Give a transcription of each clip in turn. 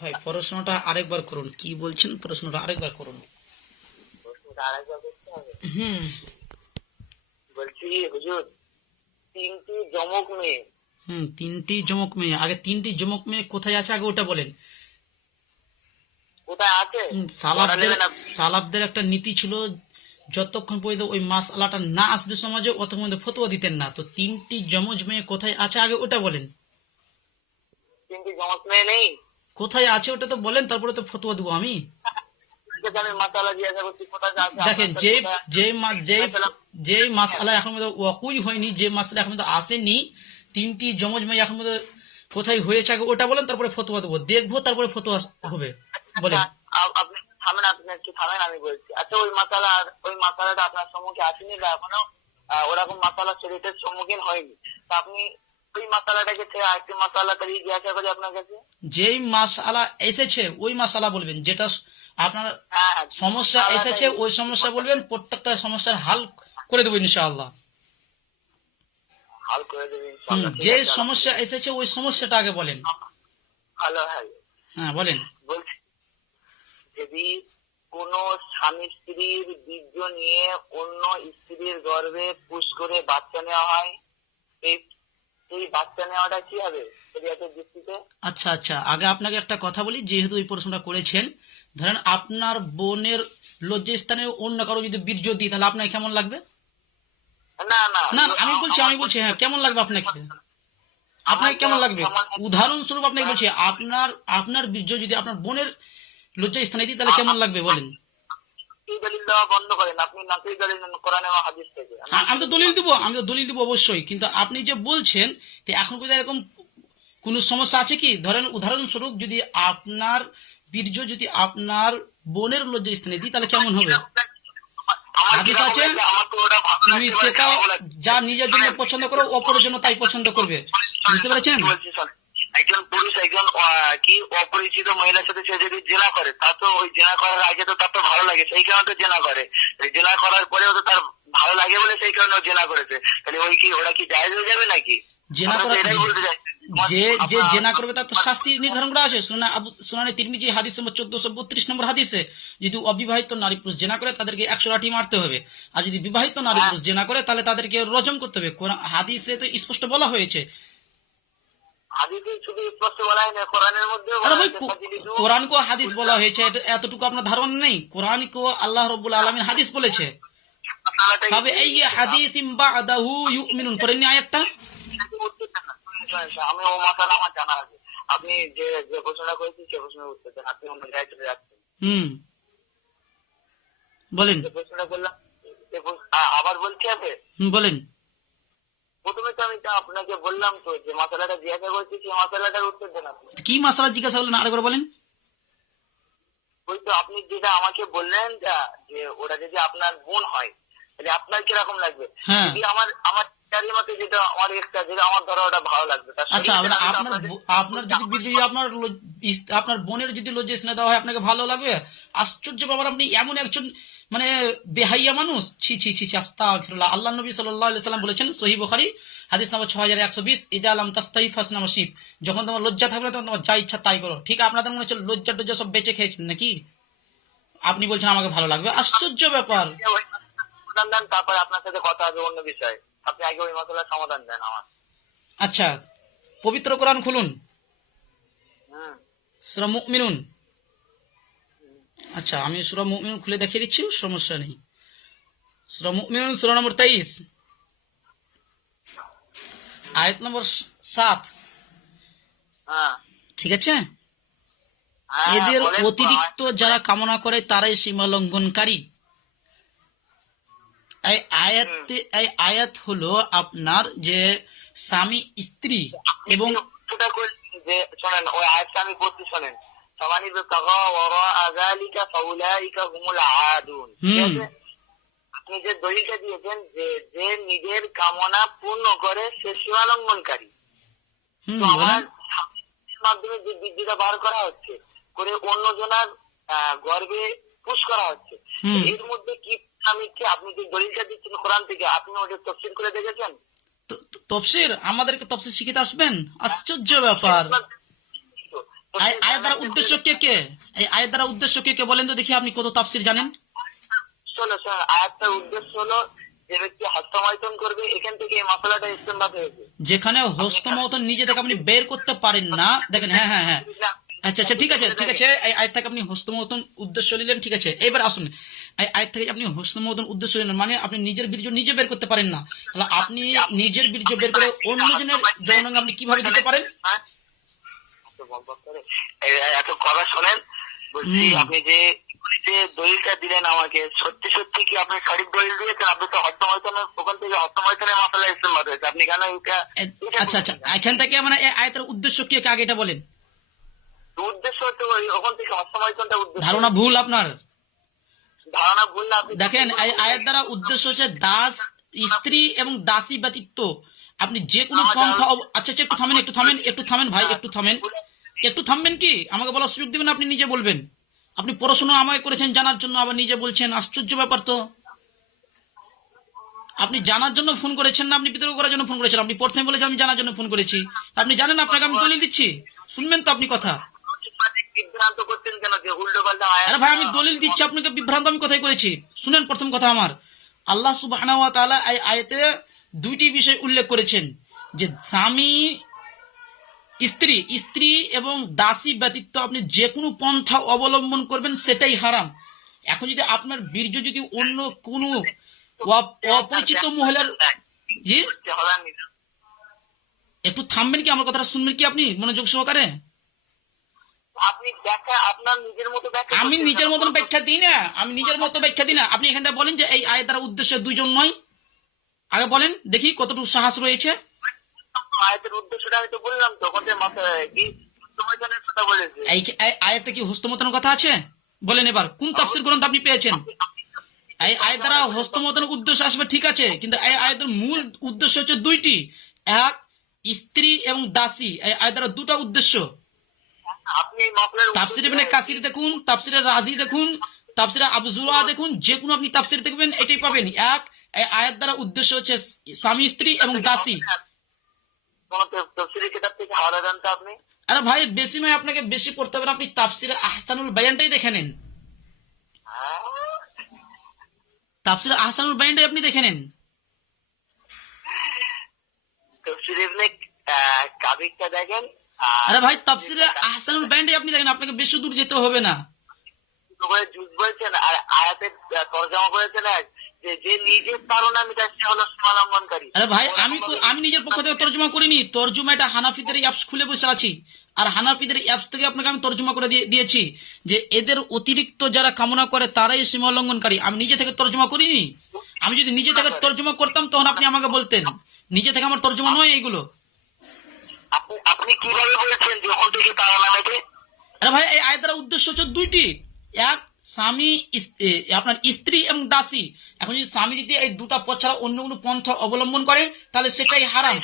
ভাই প্রশ্নটা আরেকবার করুন, কি বলছেন প্রশ্নটা আরেকবার করুন। প্রশ্নটা আরেকবার করতে হবে। হুম বলছি হুজুর, তিনটি যমক মেয়ে হুম তিনটি যমক মেয়ে, আগে তিনটি যমক মেয়ে কোথায় আছে আগে ওটা বলেন। কোথায় আছে পড়া সালাফদের নেবেন আপনি? সালাফদের একটা নীতি ছিল, যতক্ষণ পর্যন্ত ওই মাসআলাটা না আসবে সমাজে অতক্ষণ পর্যন্ত ফতোয়া দিতেন না। তো তিনটি যমজ মেয়ে কোথায় আছে আগে ওটা বলেন। তিনটি যমক মেয়ে নেই? কোথায় আছে ওটা তো বলেন, তারপরে তো ফতোয়া দেবো আমি। ঠিক আছে, আমি মাতালা জিজ্ঞাসা করছি কোথায় আছে দেখেন, আপনার যে কোথায় যে যে ফয়সালা- যে মাসআলা এখন পর্যন্ত ওয়াকুই হয়নি, যে মাসআলা এখন পর্যন্ত আসেনি, তিনটি যমজ মেয়ে এখন পর্যন্ত কোথায় হয়েছে আগে ওটা বলেন, তারপরে ফতোয়া দেবো, দেখবো তারপরে ফতোয়া হবে। আচ্ছা, বলেন। আপনি থামেন, আপনি একটু থামেন, আমি বলছি। আচ্ছা, ওই মাসালাটা আপনার সম্মুখে আসেনি বা এখনো ওরকম মাসালা শরীরের সম্মুখীন হয়নি, তা আপনি ওই মাসালাটাকে ছেড়ে আরেকটি মাসালা করিয়ে জিজ্ঞাসা করি আপনার কাছে। যেই মাসআলা এসেছে ওই মাসআলা বলবেন, যেটা আপনার হ্যাঁ হ্যাঁ, সমস্যা এসেছে ওই সমস্যা বলবেন, প্রত্যেকটা সমস্যার হাল করে দেবো ইনশাআল্লাহ। হাল করে দেবেন ইনশাআল্লাহ। ঠিক যে আছে, সমস্যা এসেছে ওই সমস্যাটা আগে বলেন। ভালো হয়। হ্যাঁ বলেন। বলছি, যদি কোন স্বামী স্ত্রীর বীর্য নিয়ে অন্য স্ত্রীর গর্ভে পুশ করে বাচ্চা নেওয়া হয়, এই এই বাচ্চা নেওয়াটা কি হবে শরীয়তের দৃষ্টিতে? আচ্ছা আচ্ছা, আগে আপনাকে একটা কথা বলি, যেহেতু এই প্রশ্নটা করেছেন, ধরেন আপনার বোনের লজ্জাস্থানে অন্য কারো যদি বীর্য দিই তাহলে আপনার কেমন লাগবে? না না, না আমি বলছি হ্যাঁ, কেমন লাগবে আপনাকে? আপনাকে কেমন লাগবে? উদাহরণস্বরূপ আপনাকে বলছি, আপনার আপনার বীর্য যদি আপনার বোনের লজ্জাস্থানে দিই তাহলে কেমন লাগবে বলেন। এই দলিল দেওয়া বন্ধ করেন, আপনি নাকি দলিল নেন কোরআন এবং হাদিস থেকে। আমি তো দলিল দিব অবশ্যই, কিন্তু আপনি যে বলছেন যে এখন পর্যন্ত এরকম কোন সমস্যা আছে কি? ধরেন উদাহরণস্বরূপ, যদি আপনার বীর্য যদি আপনার বোনের লজ্জা স্থানে দিই তাহলে কেমন হবে? আমার হাদিস কিরকম আছে, লাগবে? আমার তো ওটা ভালো তুমি লাগছে, এবার সেটা খারাপও লাগছে। যা নিজের জন্য পছন্দ করো অপরের জন্য তাই পছন্দ করবে। বুঝতে পেরেছেন? কি বলছি শোন, একজন পুরুষ একজন কি অপরিচিত মহিলার সাথে সে যদি জেনা করে, তা তো ওই জেনা করার আগে তো তার তো ভালো লাগে, সেই কারণে তো জেনা করে। এই জেনা করার পরেও তো তার ভালো লাগে বলে সেই কারণে ও জেনা করেছে। তাহলে ওরা কি জায়েজ হয়ে যাবে নাকি? জেনা আমরা তো করা, এটাই বলতে চাইছি। যে যে জেনা করবে তার তো শাস্তি নির্ধারণ করা আছে। সুনানে তিরমিজি হাদিস নম্বর 1432 নম্বর হাদিসে, যদি অবিবাহিত নারী পুরুষ জেনা করে তাদেরকে 100 লাঠি মারতে হবে, আর যদি বিবাহিত নারী পুরুষ জেনা করে তাহলে তাদেরকে রজম করতে হবে। হাদিসে তো স্পষ্ট বলা হয়েছে। হাদিসে শুধু স্পষ্ট বলা হয় না, কোরআনের মধ্যেও আরে বলা ভাই, হয়েছে ফাজিলিদু। কোরআনকে হাদিস বলা হয়েছে, এতটুকু আপনার ধারণা নেই? কোরআনকে আল্লাহ রাব্বুল আলামিন হাদিস বলেছে। মাসালাটাই ভাবে এই হাদিসিম বাদাহু ইউমিনুন, পড়েননি আয়াতটা? আমি ও মাসালা আমার জানা আছে। আপনি যে যে প্রশ্নটা করেছেন সে প্রশ্নের উত্তর দেন, আপনি অন্য জায়গায় চলে যাচ্ছেন। হুম বলেন। যে প্রশ্নটা করলাম আবার বলতে হবে। বলেন। প্রথমে তো আমি তো আপনাকে বললাম তো যে মশলাটা জিজ্ঞাসা করছি, সেই মশলাটার উত্তর দেন আপনি। কি মাসালা জিজ্ঞাসা করলেন আরেকবার বলেন। ওই তো আপনি যেটা আমাকে বললেন যে ওরা যদি আপনার বোন হয় তাহলে আপনার কিরকম লাগবে? হ্যাঁ যদি আমার আমার ইচ্ছার মতে যেটা আমার ইচ্ছা, যেটা আমার ধরো ওটা ভালো লাগবে, তার আচ্ছা, শরীরে আমি তো আপনার আপনার যদি বীর্য যদি আপনার বোনের যদি লজ্জা স্নেহ দেওয়া হয় আপনাকে ভালো লাগবে? আশ্চর্য ব্যাপার, আপনি এমন একজন মানে বেহাইয়া মানুষ। ছি ছি ছি ছি, আস্তাগফিরুল্লাহ। আল্লাহ নবী সাল্লাল্লাহু আলাইহি সাল্লাম বলেছেন, সহিহ বুখারী হাদিস নাম্বার 6120, ইজা লাম তাস্তাহি ফাসনা মাসিব, যখন তোমার লজ্জা থাকবে না তখন তোমার যা ইচ্ছা তাই করো। ঠিক আপনাদের মনে হচ্ছে লজ্জা টজ্জা সব বেঁচে খেয়েছেন নাকি? আপনি বলছেন আমাকে ভালো লাগবে? আশ্চর্য ব্যাপার। ওই সমাধান দেন, তারপরে আপনার সাথে কথা হবে অন্য বিষয়ে। আপনি আগে ওই মশলার সমাধান দেন আমার। আচ্ছা, পবিত্র কোরআন খুলুন, হুম। সূরা মুমিনুন। আচ্ছা, আমি সূরা মুমিনুন খুলে দেখিয়ে দিচ্ছি, সমস্যা নেই। সূরা মুমিনুন সূরা নম্বর 23, আয়াত নম্বর 7। হ্যাঁ ঠিক আছে? হ্যাঁ, এদের বলেন। অতিরিক্ত যারা কামনা করে তারাই সীমা লঙ্ঘনকারী। এই আয়াত হলো আপনার যে স্বামী স্ত্রী এবং সেটা করছি যে শোনেন, ওই আয়াতটা আমি পড়ছি শোনেন। সমানিত তাগা ওরা আযালিকা ফাউলাইকা হুমুল আদুন। ঠিক হুম আছে? আপনি যে দলিলটা দিয়েছেন যে যে নিজের কামনা পূর্ণ করে সে সীমালঙ্ঘনকারী। হুম তো আমার বলেন। স্বামীর মাধ্যমে যে বৃদ্ধিটা বার করা হচ্ছে, করে অন্য জনার গর্ভে পুশ করা হচ্ছে, তো হুম এর মধ্যে কি স্বামীকে আপনি যে দলিলটা দিচ্ছেন কোরআন থেকে, আপনি ওটা তফসিল করে দেখেছেন? তফসির, আমাদেরকে তফসির শিখিতে আসবেন? আশ্চর্য ব্যাপার। আয়াত দ্বারা উদ্দেশ্য কে কে? এই আয়াত দ্বারা উদ্দেশ্য কে কে বলেন তো দেখি, আপনি কত তাফসির জানেন? শোনো শোনো, আয়াতটার উদ্দেশ্য হলো যে ব্যক্তি হস্তমৈথুন করবে, এখান থেকে এই মশলাটা ইস্তেমবাদ হয়েছে। যেখানে হস্তমৈথুন নিজে থেকে আপনি বের করতে পারেন না, দেখেন, হ্যাঁ হ্যাঁ হ্যাঁ, আচ্ছা আচ্ছা, ঠিক আছে ঠিক আছে, এই আয়াত থেকে আপনি হস্তমৈথুন উদ্দেশ্য নিলেন, ঠিক আছে। এবার আসুন, এই আয়াত থেকে আপনি হস্তমৈথুন উদ্দেশ্য নিলেন, মানে আপনি নিজের বীর্য নিজে বের করতে পারেন না, তাহলে আপনি নিজের বীর্য বের করে অন্যজনের যৌনাঙ্গ আপনি কিভাবে দিতে পারেন? হ্যাঁ? এত কথা শোনেন, বলছি আপনি যে দলিলটা দিলেন আমাকে, সত্যি সত্যি কি আপনি সঠিক দলিল দিয়েছেন? আপনি তো হস্তমৈথুনের, ওখান থেকে হস্তমৈথুনের মশলা ইস্তেমবাদ হয়েছে, আপনি কেন আচ্ছা আচ্ছা, এখান থেকে মানে এই আয়াতের উদ্দেশ্য কি আগে এটা বলেন। উদ্দেশ্য হচ্ছে ওখান থেকে হস্তমৈথুনটা উদ্দেশ্য। ধারণা ভুল আপনার, ধারণা ভুল না, আপনি দেখেন এই আয়াত দ্বারা উদ্দেশ্য হচ্ছে দাস, স্ত্রী এবং দাসী ব্যতীত আপনি যে কোনো পন্থা আচ্ছা আচ্ছা, একটু থামেন একটু থামেন একটু থামেন ভাই, একটু থামেন, একটু থামবেন কি? আমাকে বলার সুযোগ দিবেন, আপনি নিজে বলবেন। আপনি পড়াশোনা আমায় করেছেন জানার জন্য, আবার নিজে বলছেন, আশ্চর্য ব্যাপার তো। আপনি জানার জন্য ফোন করেছেন না, আপনি বিতর্ক করার জন্য ফোন করেছেন? আপনি প্রথমে বলেছেন আমি জানার জন্য ফোন করেছি, আপনি জানেন, আপনাকে আমি দলিল দিচ্ছি, শুনবেন তো আপনি কথা। বিভ্রান্ত করছেন কেন যে উল্টো পাল্টা আরে ভাই আমি দলিল দিচ্ছি আপনাকে, বিভ্রান্ত আমি কোথায় করেছি? শুনেন প্রথম কথা আমার, আল্লাহ সুবহানাহু ওয়া তাআলা এই আয়াতে দুইটি বিষয় উল্লেখ করেছেন, যে স্বামী স্ত্রী স্ত্রী এবং দাসী ব্যতীত আপনি যে কোনো পন্থা অবলম্বন করবেন সেটাই হারাম। এখন যদি আপনার বীর্য যদি অন্য কোনো অপরিচিত মহিলার, জি একটু থামবেন কি? আমার কথাটা শুনবেন কি আপনি মনোযোগ সহকারে? আপনি ব্যাখ্যা আপনার নিজের মতো ব্যাখ্যা আমি করছেন নিজের কেন? মতন ব্যাখ্যা দিই না, আমি নিজের মতো ব্যাখ্যা দিই না। আপনি এখানটা বলেন যে এই আয়াত দ্বারা উদ্দেশ্য দুইজন নয়, আগে বলেন দেখি কতটুকু সাহস রয়েছে। আয়াতের উদ্দেশ্যটা আমি তো বললাম তো, ওখানে মাথায় কি হস্তমৈথুনের কথা বলেছে। এই আয়াতে কি হস্তমৈথুনের কথা আছে? বলেন এবার কোন তাফসীর গ্রন্থ আপনি পেয়েছেন? এই আয়াত দ্বারা হস্তমৈথুনের উদ্দেশ্য আসবে, ঠিক আছে, কিন্তু এই আয়াতের মূল উদ্দেশ্য হচ্ছে দুইটি, এক স্ত্রী এবং দাসী, এই আয়াত দ্বারা দুটো উদ্দেশ্য। আপনি এই মামলার তাফসিরে ইবনে কাসির দেখুন, তাফসিরে রাজি দেখুন, তাফসিরে আবু জুরা দেখুন, যে কোনো আপনি তাফসির দেখবেন এটাই পাবেন। এক, এই আয়াত দ্বারা উদ্দেশ্য হচ্ছে স্বামী স্ত্রী এবং দাসী। তফসিলি কিতাব থেকে হাওলা দেন তো আপনি। আরে ভাই বেশি নয়, আপনাকে বেশি পড়তে হবে না, আপনি তাফসিরে আহসানুল বায়ানটাই দেখে নেন, তাফসিরে আহসানুল বায়ানটাই আপনি দেখে নেন। তফসিলি ইবনে কাবিরটা দেখেন। আরে ভাই তাফসিরে আহসানুল বায়ানটাই আপনি দেখেন, আপনাকে বেশি দূর যেতে হবে না। জুজ বলছেন আর আয়াতের তর্জমা করেছেন এক, যে নিজের পারনামিকা সে হলো সীমালঙ্ঘনকারী। আরে ভাই আমি নিজের পক্ষ থেকে তর্জমা করিনি, তর্জমা এটা হানাফিদের অ্যাপস খুলে বসে আছি, আর হানাফিদের অ্যাপস থেকে আপনাকে আমি তর্জমা করে দিয়েছি যে এদের অতিরিক্ত যারা কামনা করে তারাই সীমা লঙ্ঘনকারী। আমি নিজে থেকে তর্জমা করিনি, আমি যদি নিজে থেকে তর্জমা করতাম তখন আপনি আমাকে বলতেন, নিজে থেকে আমার তর্জমা নয় এইগুলো। আপনি কিভাবে বলেছেন যখন থেকে পারনামিকে? আরে ভাই এই আয়াতের উদ্দেশ্য হচ্ছে দুইটি, এক স্বামী আপনার স্ত্রী এবং দাসী। এখন যদি স্বামী যদি এই দুটা পথ ছাড়া অন্য কোনো পন্থা অবলম্বন করে তাহলে সেটাই হারাম।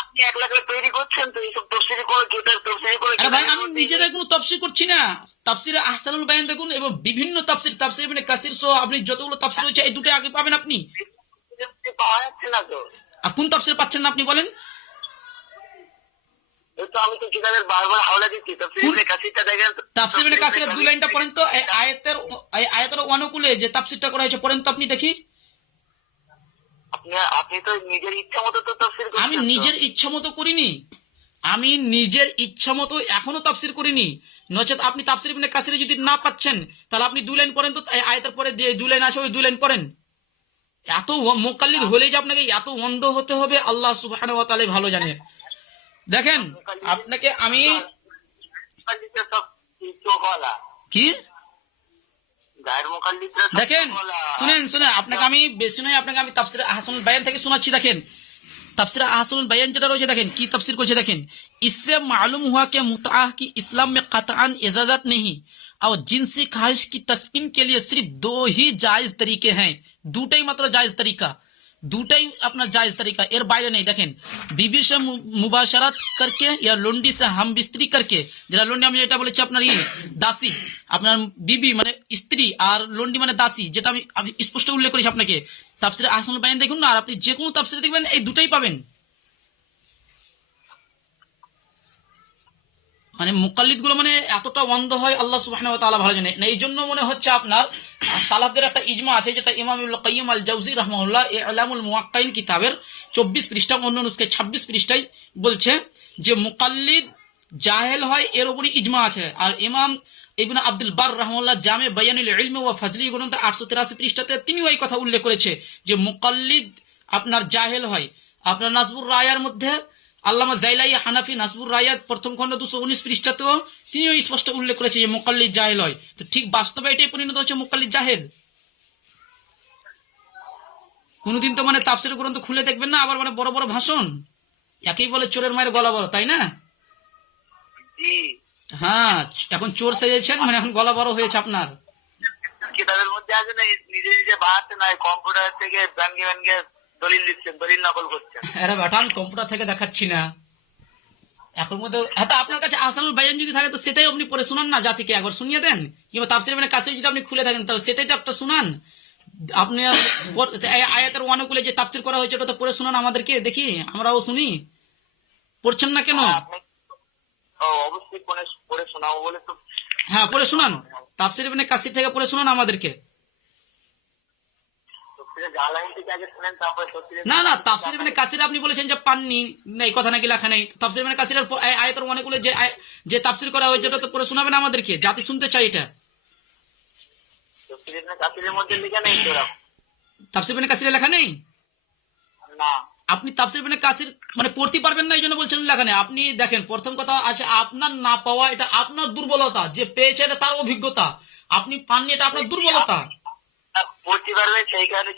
আপনি এক লাখ তৈরি করছেন তো, এইসব তফসিলি করে কেটার তফসিলি করে। আরে ভাই আমি নিজেদের কোনো তাফসীর করছি না, তাফসীরে আহসানুল বায়ান দেখুন এবং বিভিন্ন তাফসীর ইবনে কাসির সহ আপনি যতগুলো তাফসীর রয়েছে এই দুটো আগে পাবেন আপনি। পাওয়া যাচ্ছে না তো। আর কোন তাফসীর পাচ্ছেন না আপনি বলেন? এই তো আমি তো কিতাবের বারবার হাওলা দিচ্ছি, তফসিলি ইবনে কাসিরটা দেখেন। তাফসীর ইবনে কাসিরের দুই লাইনটা পড়েন তো, এই আয়াতের অনুকূলে যে তাফসীরটা করা হয়েছে পড়েন তো আপনি দেখি। আপনি তো নিজের ইচ্ছা মতো তো তফসিল করছেন। আমি নিজের ইচ্ছা মতো করিনি, আমি নিজের ইচ্ছা মতো এখনো তাফসীর করিনি। নচেত আপনি তাফসীর ইবনে কাসিরে যদি না পাচ্ছেন তাহলে আপনি দুই লাইন পড়েন তো, আয়াতের পরে যে দুই লাইন আছে ওই দুই লাইন পড়েন। এত মুকাল্লিদ হলেই যে আপনাকে এত অন্ধ হতে হবে আল্লাহ সুবহানাহু ওয়া তাআলা ভালো জানে। দেখেন আপনাকে আমি কি দেখেন শুনেন আপনাকে আমি বেশি নয়, আপনাকে আমি তাফসীরে আহসানুল বায়ান থেকে শোনাচ্ছি। দেখেন तफसीर आहसनुल बयान যেটা রয়েছে দেখেন কি तफसीर করেছে দেখেন, इससे मालूम हुआ कि मुतआ की इस्लाम में कतअन इजाजत नहीं और जिनसी ख्वाहिश की तस्कीन के लिए सिर्फ दो ही जायज तरीके हैं, দুটাই মাত্র জায়েজ তরিকা, দুটাই আপনার জায়েজ তরিকা, এর বাইরে নেই। দেখেন বিবি से मुबाशरत करके या लोंडी से हम बिस्तरी करके, যেটা লোন্ডি আমি যেটা বলেছি আপনার দাসী, আপনার বিবি মানে স্ত্রী আর লোন্ডি মানে দাসী, যেটা আমি স্পষ্ট উল্লেখ করেছি আপনাকে। তাফসীরে আহসানুল বায়ান দেখুন না, আর আপনি যে কোনো তাফসীরে দেখবেন এই দুটাই পাবেন। মানে মুকাল্লিদ গুলো মানে এতটা অন্ধ হয় আল্লাহ সুবহানাহু ওয়া তাআলা ভালো জানে। এই জন্য মনে হচ্ছে আপনার সালাফদের একটা ইজমা আছে, যেটা ইমাম ইবনুল কাইয়িম আল জাওজি রাহমাহুল্লাহ ইলামুল মুওয়াক্কিন কিতাবের 24 পৃষ্ঠা, অন্য নুসখায় 26 পৃষ্ঠায় বলছে যে মুকাল্লিদ জাহেল হয়, এর উপরই ইজমা আছে। আর ইমাম ইবনে আব্দুল বার রাহমাহুল্লাহ জামে বায়ানুল ইলম ওয়া ফাজলি গ্রন্থ 883 পৃষ্ঠাতে তিনিও এই কথা উল্লেখ করেছে যে মুকাল্লিদ আপনার জাহেল হয়। আপনার নাসবুর রায়ার মধ্যে আল্লামা জাইলাই হানাফি নাসবুর রায়াত প্রথম খণ্ড 219 পৃষ্ঠাতেও তিনিও স্পষ্ট উল্লেখ করেছে যে মুকাল্লিদ জাহেল হয়। তো ঠিক বাস্তবে এটাই পরিণত হচ্ছে মুকাল্লিদ জাহেল। কোনদিন তো মানে তাফসীরের গ্রন্থ খুলে দেখবেন না, আবার মানে বড় বড় ভাষণ, একই বলে চোরের মায়ের গলা বড়, তাই না? জি, হ্যাঁ, এখন চোর সেজেছেন, মানে এখন গলা বড় হয়েছে আপনার। কিতাবের মধ্যে আছে না, নিজে নিজে বানাচ্ছে না, কম্পিউটার থেকে ব্যাঙ্গে ব্যাঙ্গে দলিল দিচ্ছেন, দলিল নকল করছেন। আরে বেটা, আমি কম্পিউটার থেকে দেখাচ্ছি না এখন মধ্যে। হ্যাঁ, আপনার কাছে আহসানুল বায়ান যদি থাকে তো সেটাই আপনি পড়ে শোনান না, জাতিকে একবার শুনিয়ে দেন। কিংবা তাফসীর ইবনে কাসির যদি আপনি খুলে থাকেন তাহলে সেটাই তো একটা শুনান। আপনি আয়াতের অনুকূলে যে তাফসীর করা হয়েছে ওটা তো পড়ে শোনান আমাদেরকে, দেখি আমরাও শুনি। পড়ছেন না কেন? অবশ্যই পড়ে শোনাবো বলে তো। হ্যাঁ, পড়ে শোনান, তাফসীর ইবনে কাসির থেকে পড়ে শোনান আমাদেরকে। জালাইন থেকে আগে শুনেন, তারপরে না না, তাফসীর ইবনে কাসির আপনি বলেছেন যে পাননি, এই কথা নাকি লেখা নেই। তাফসীর ইবনে কাসিরের আয়াতের অনুকূলে যে তাফসীর করা হয়েছে ওটা তো পড়ে শোনাবেন আমাদেরকে, জাতি শুনতে চাই এটা। কাসিরের মধ্যে লেখা নেই তো? তাফসীর ইবনে কাসিরে লেখা নেই? না। আপনি তাফসীর ইবনে কাসির মানে পড়তে পারবেন না এই জন্য বলছেন লেখা নেই। আপনি দেখেন, প্রথম কথা আছে আপনার না পাওয়া, এটা আপনার দুর্বলতা। যে পেয়েছে এটা তার অভিজ্ঞতা, আপনি পাননি এটা আপনার দুর্বলতা। পড়তে পারবেন, সেই কারণে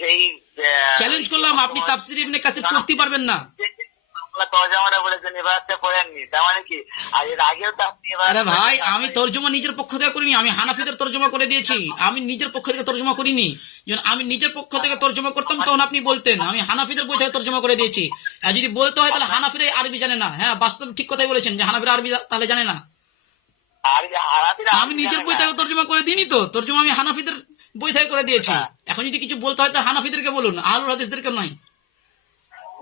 সেই চ্যালেঞ্জ করলাম, আপনি তাফসীর ইবনে কাসির পড়তে পারবেন না। তরজমাটা বলেছেন, এবার পড়েননি, তার মানে কি? আর এর আগেও তো আপনি আরে ভাই, আমি তর্জমা নিজের পক্ষ থেকে করিনি, আমি হানাফিদের তর্জমা করে দিয়েছি। আমি নিজের পক্ষ থেকে তর্জমা করিনি। যখন আমি নিজের পক্ষ থেকে তর্জমা করতাম তখন আপনি বলতেন আমি হানাফিদের বই থেকে তর্জমা করে দিয়েছি। আর যদি বলতে হয় তাহলে হানাফিরা আরবি জানে না। হ্যাঁ, বাস্তব ঠিক কথাই বলেছেন যে হানাফিরা আরবি তাহলে জানে না। আমি নিজের বই থেকে তর্জমা করে দিইনি তো, তর্জমা আমি হানাফিদের বই থেকে করে দিয়েছি। এখন যদি কিছু বলতে হয় তো হানাফিদেরকে বলুন, আহলুল হাদিসদেরকে নয়।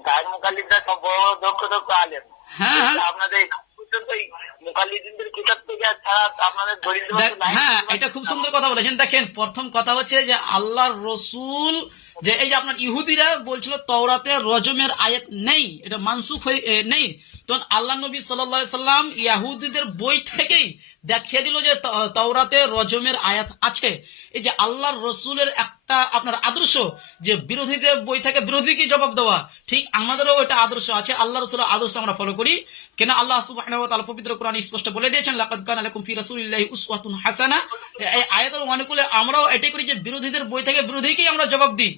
গায়ের মুকাল্লিদরা সব বড় দক্ষ দক্ষ আলেম। হ্যাঁ, আপনাদের মুকাল্লিদিনদের কিতাব থেকে ছাড়া আপনাদের দলিল হ্যাঁ, এটা খুব সুন্দর কথা বলেছেন। দেখেন, প্রথম কথা হচ্ছে যে আল্লাহর রসুল, যে এই যে আপনার ইহুদিরা বলছিল তওরাতে রজমের আয়াত নেই, এটা মানসুখ হয়ে নেই, তখন আল্লাহ নবী সাল্লাল্লাহু আলাইহি সাল্লাম ইহুদিদের বই থেকেই দেখিয়ে দিল যে তওরাতে রজমের আয়াত আছে। এই যে আল্লাহর রসুলের একটা আপনার আদর্শ যে বিরোধীদের বই থেকে বিরোধীকে জবাব দেওয়া, ঠিক আমাদেরও এটা আদর্শ আছে। আল্লাহ রসুলের আদর্শ আমরা ফলো করি, কেন আল্লাহ সুবহানাহু ওয়া তাআলা পবিত্র কোরআনে স্পষ্ট বলে দিয়েছেন লাকাদ কানা লাকুম ফি রাসূলিল্লাহি উসওয়াতুন হাসানাহ। এই আয়াতের অনুকূলে আমরাও এটাই করি যে বিরোধীদের বই থেকে বিরোধীকেই আমরা জবাব দিই,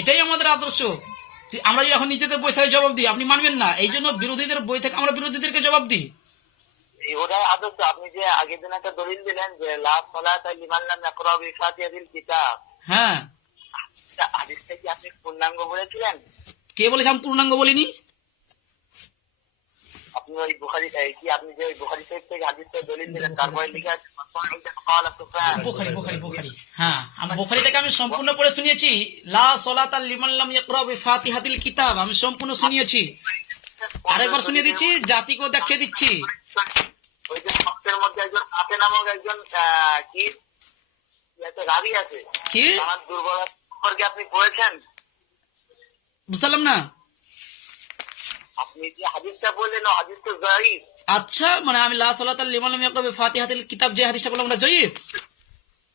এটাই আমাদের আদর্শ। আমরা যদি এখন নিজেদের বই থেকে জবাব দিই আপনি মানবেন না, এই জন্য বিরোধীদের বই থেকে আমরা বিরোধীদেরকে জবাব দিই। ওটাই আদর্শ। আপনি যে আগের দিন একটা দলিল দিলেন যে লা সালাতা লিমান লাম ইয়াকরা বিফাতিহাতিল কিতাব, হ্যাঁ, হাদিসটা কি আপনি পূর্ণাঙ্গ বলেছিলেন? কে বলেছে আমি পূর্ণাঙ্গ বলিনি? আপনি ওই বুখারী কি আপনি যে ওই বুখারী শরীফ থেকে হাদিসটা দলিল দিলেন, তারপরে লিখে আছে বুখারী। হ্যাঁ, আমি বুখারী থেকে আমি সম্পূর্ণ পড়ে শুনিয়েছি, লা সালাতা লিমান লাম ইয়াকরা বিফাতিহাতিল কিতাব, আমি সম্পূর্ণ শুনিয়েছি। আরেকবার শুনিয়ে দিচ্ছি, জাতিকেও দেখিয়ে দিচ্ছি। ওই যে শব্দের মধ্যে একজন আপে নামক একজন কি একটা রাবি আছে, কি আমার দুর্বলতা সম্পর্কে আপনি পড়েছেন? বুঝলাম না। আপনি যে হাদিসটা বললেন ও হাদিস তো জয়ীফ। আচ্ছা, মানে আমি লা সালাতা লিমান লাম ইয়াকরা বিফাতিহাতিল কিতাব যে হাদিসটা বললাম ওটা জয়ীফ?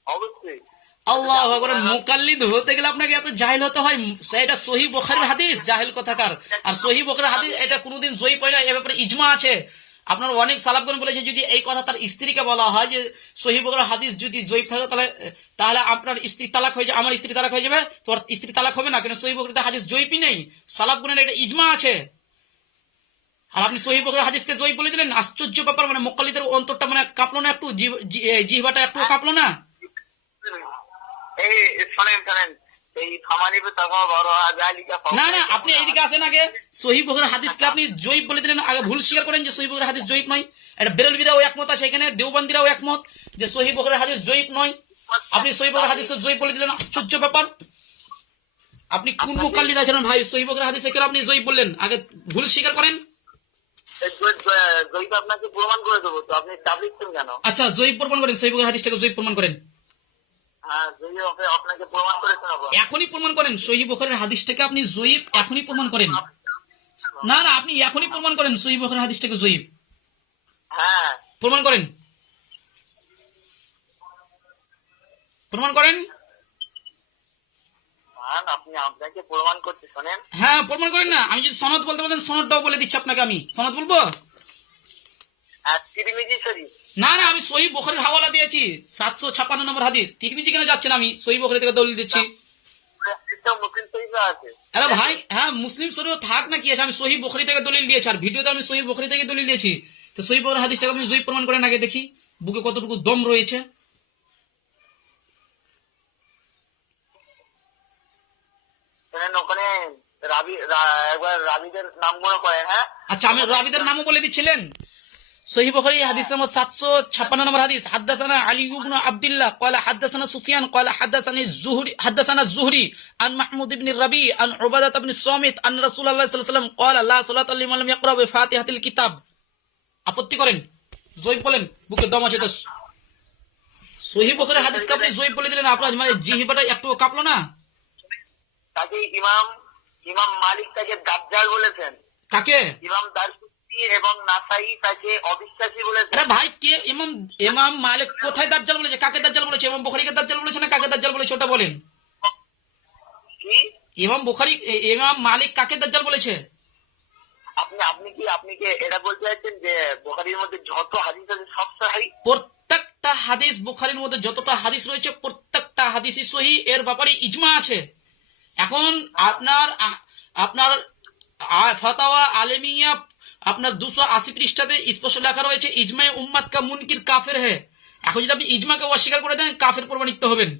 অবশ্যই। আল্লাহু আকবার। মুকাল্লিদ হতে গেলে আপনাকে এত জাহিল হতে হয়? সেটা সহিহ বুখারীর হাদিস, জাহিল কথাকার। আর সহিহ বুখারীর হাদিস এটা কোনোদিন জয়ীফ হয় না, এ ব্যাপারে ইজমা আছে। আপনার অনেক সালাফগণ বলেছে যদি এই কথা তার স্ত্রীকে বলা হয় যে সহিহ বুখারীর হাদিস যদি জয়ীফ থাকে তাহলে আপনার স্ত্রী তালাক হয়ে যাবে, আমার স্ত্রী তালাক হয়ে যাবে, তোর স্ত্রী তালাক হবে না, কেন সহিহ বুখারীতে হাদিস জয়ীফই নেই। সালাফগণের এটা ইজমা আছে, আর আপনি সহিহ বুখারীর হাদিসকে জয়ীফ বলে দিলেন। আশ্চর্য ব্যাপার। মানে মুকাল্লিদের অন্তরটা মানে কাঁপলো না একটু? জিহ্বাটা একটু কাঁপলো না? এই শোনেন এই থামানিবে তখন বড় আজালিকা। না না, আপনি এইদিকে আসেন আগে। সহিহ বুখারীর হাদিসকে আপনি জয়ীফ বলে দিলেন, আগে ভুল স্বীকার করেন যে সহিহ বুখারীর হাদিস জয়ীফ নয়। এটা বেরেলভিরাও একমত আছে, এখানে দেওবন্দিরাও একমত যে সহিহ বুখারীর হাদিস জয়ীফ নয়। আপনি সহিহ বুখারীর হাদিসকে জয়ীফ বলে দিলেন, আশ্চর্য ব্যাপার। আপনি কোন মুকাল্লিদ আছেন ভাই? সহিহ বুখারীর হাদিসকে কেন আপনি জয়ীফ বললেন? আগে ভুল স্বীকার করেন। জয়ীফ আপনাকে প্রমাণ করে দেবো, তো আপনি চাপ দিচ্ছেন কেন? আচ্ছা জয়ীব প্রমাণ করেন, সহিহ বুখারীর হাদিসটাকে জয়ীব প্রমাণ করেন, হ্যাঁ, জয়ীফ আপনাকে প্রমাণ করে শোনাবো। এখনই প্রমাণ করেন, সহিহ বুখারীর হাদিসটাকে আপনি জয়ীব এখনই প্রমাণ করেন। না না, আপনি এখনই প্রমাণ করেন সহিহ বুখারীর হাদিসটাকে জয়ীব হ্যাঁ, প্রমাণ করেন, প্রমাণ করেন। আপনি আপনাকে প্রমাণ করতে শোনেন। হ্যাঁ প্রমাণ করেন না, আমি যদি সনদ বলতে বলেন সনদটাও বলে দিচ্ছি আপনাকে, আমি সনদ বলবো। তিরমিজি শরীফ। না না, আমি সহিহ বুখারীর হাওয়ালা দিয়েছি 756 নম্বর হাদিস, তিরমিজি কেন যাচ্ছেন, আমি সহিহ বুখারী থেকে দলিল দিচ্ছি। মুসলিম শরীফে আছে। আরে ভাই হ্যাঁ, মুসলিম শরীফ থাক না কি আছে, আমি সহিহ বুখারী থেকে দলিল দিয়েছি, আর ভিডিওতে আমি সহিহ বুখারী থেকে দলিল দিয়েছি। তো সহিহ বুখারীর হাদিসটাকে আপনি জয়ীব প্রমাণ করেন, আগে দেখি বুকে কতটুকু দম রয়েছে। শোনেন, ওখানে একবার রাবিদের নামগুলো করেন। হ্যাঁ, আচ্ছা আমি রাবিদের নামও বলে দিচ্ছিলেন। সহিহ বুখারী হাদিস নম্বর 756 নম্বর হাদিস, হাদাসানা আলী ইবনে আব্দুল্লাহ قال حدثنا سفيان قال حدثنا الزهري عن محمود بن الربيع عن عبادة بن الصامت أن رسول الله صلى الله عليه وسلم قال لا صلاة لمن لم يقرأ بفاتحة الكتاب। আপত্তি করেন, জয়ীব বলেন, বুকে দম আছে তো। সহিহ বুখারীর হাদিসকে আপনি জয়ীব বলে দিলেন, আপনার মানে জিহ্বাটা একটু কাঁপলো না? তাকে ইমাম মালিক তাকে দাজ্জাল বলেছেন। কাকে? ইমাম দারকুতনি এবং নাসাই তাকে অবিশ্বাসী বলেছেন। আরে ভাই কে ইমাম ইমাম মালিক কোথায় দাজ্জাল বলেছে, কাকে দাজ্জাল বলেছে? ইমাম বুখারীকে দাজ্জাল বলেছে না কাকে দাজ্জাল বলেছে ওটা বলেন। কি ইমাম মালিক কাকে দাজ্জাল বলেছে? আপনি কি এটা বলতে চাইছেন যে বুখারীর মধ্যে যত হাদিস আছে সব সহিহ? প্রত্যেকটা হাদিস, বুখারীর মধ্যে যতটা হাদিস রয়েছে প্রত্যেকটা হাদিসই সহিহ, এর ব্যাপারে ইজমা আছে। এখন আপনার ফাতাওয়া আলেমিয়া আপনার 280 পৃষ্ঠাতে স্পষ্ট লেখা রয়েছে ইজমায়ে উম্মাত কা মুনকির কাফের হে। এখন যদি আপনি ইজমাকে অস্বীকার করে দেন কাফের প্রমাণিত হবেন।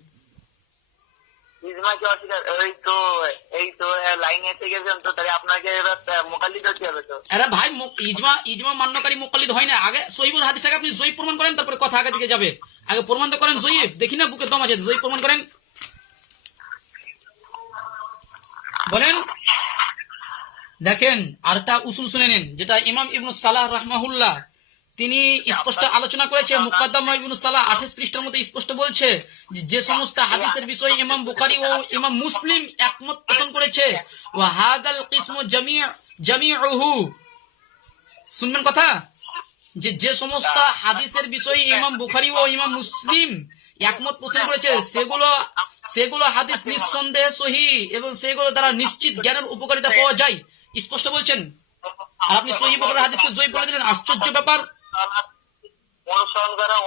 ইজমাকে অস্বীকার, এই তো লাইনে এসে গেছেন, তো তাহলে আপনাকে এবার মুকাল্লিদ হতে হবে তো। আরে ভাই ইজমা মান্যকারী মুকাল্লিদ হয় না, আগে সহিহুল হাদিসটাকে আপনি জয়ীব প্রমাণ করেন, তারপরে কথা আগে দিকে যাবে। আগে প্রমাণ তো করেন জয়ীব, দেখি না বুকে দম আছে, জয়ীব প্রমাণ করেন, বলেন। দেখেন আরেকটা উসুল শুনে নেন, যেটা ইমাম ইবনু সালাহ রাহমাহুল্লাহ তিনি স্পষ্ট আলোচনা করেছে। মুকাদ্দামা ইবনু সালাহ 28 পৃষ্ঠার মধ্যে স্পষ্ট বলছে যে সমস্ত হাদিসের বিষয়ে ইমাম বুখারী ও ইমাম মুসলিম একমত পোষণ করেছে, ওয়া হাযাল কিসমু জামিউহু, শুনবেন কথা, যে সমস্ত হাদিসের বিষয়ে ইমাম বুখারী ও ইমাম মুসলিম একমত পোষণ করেছে সেগুলো হাদিস নিঃসন্দেহে সহিহ এবং সেগুলো দ্বারা নিশ্চিত জ্ঞানের উপকারিতা পাওয়া যায়, স্পষ্ট বলছেন। আর আপনি সহিহ বুখারীর হাদিসকে জয়ীব বলে দিলেন, আশ্চর্য ব্যাপার।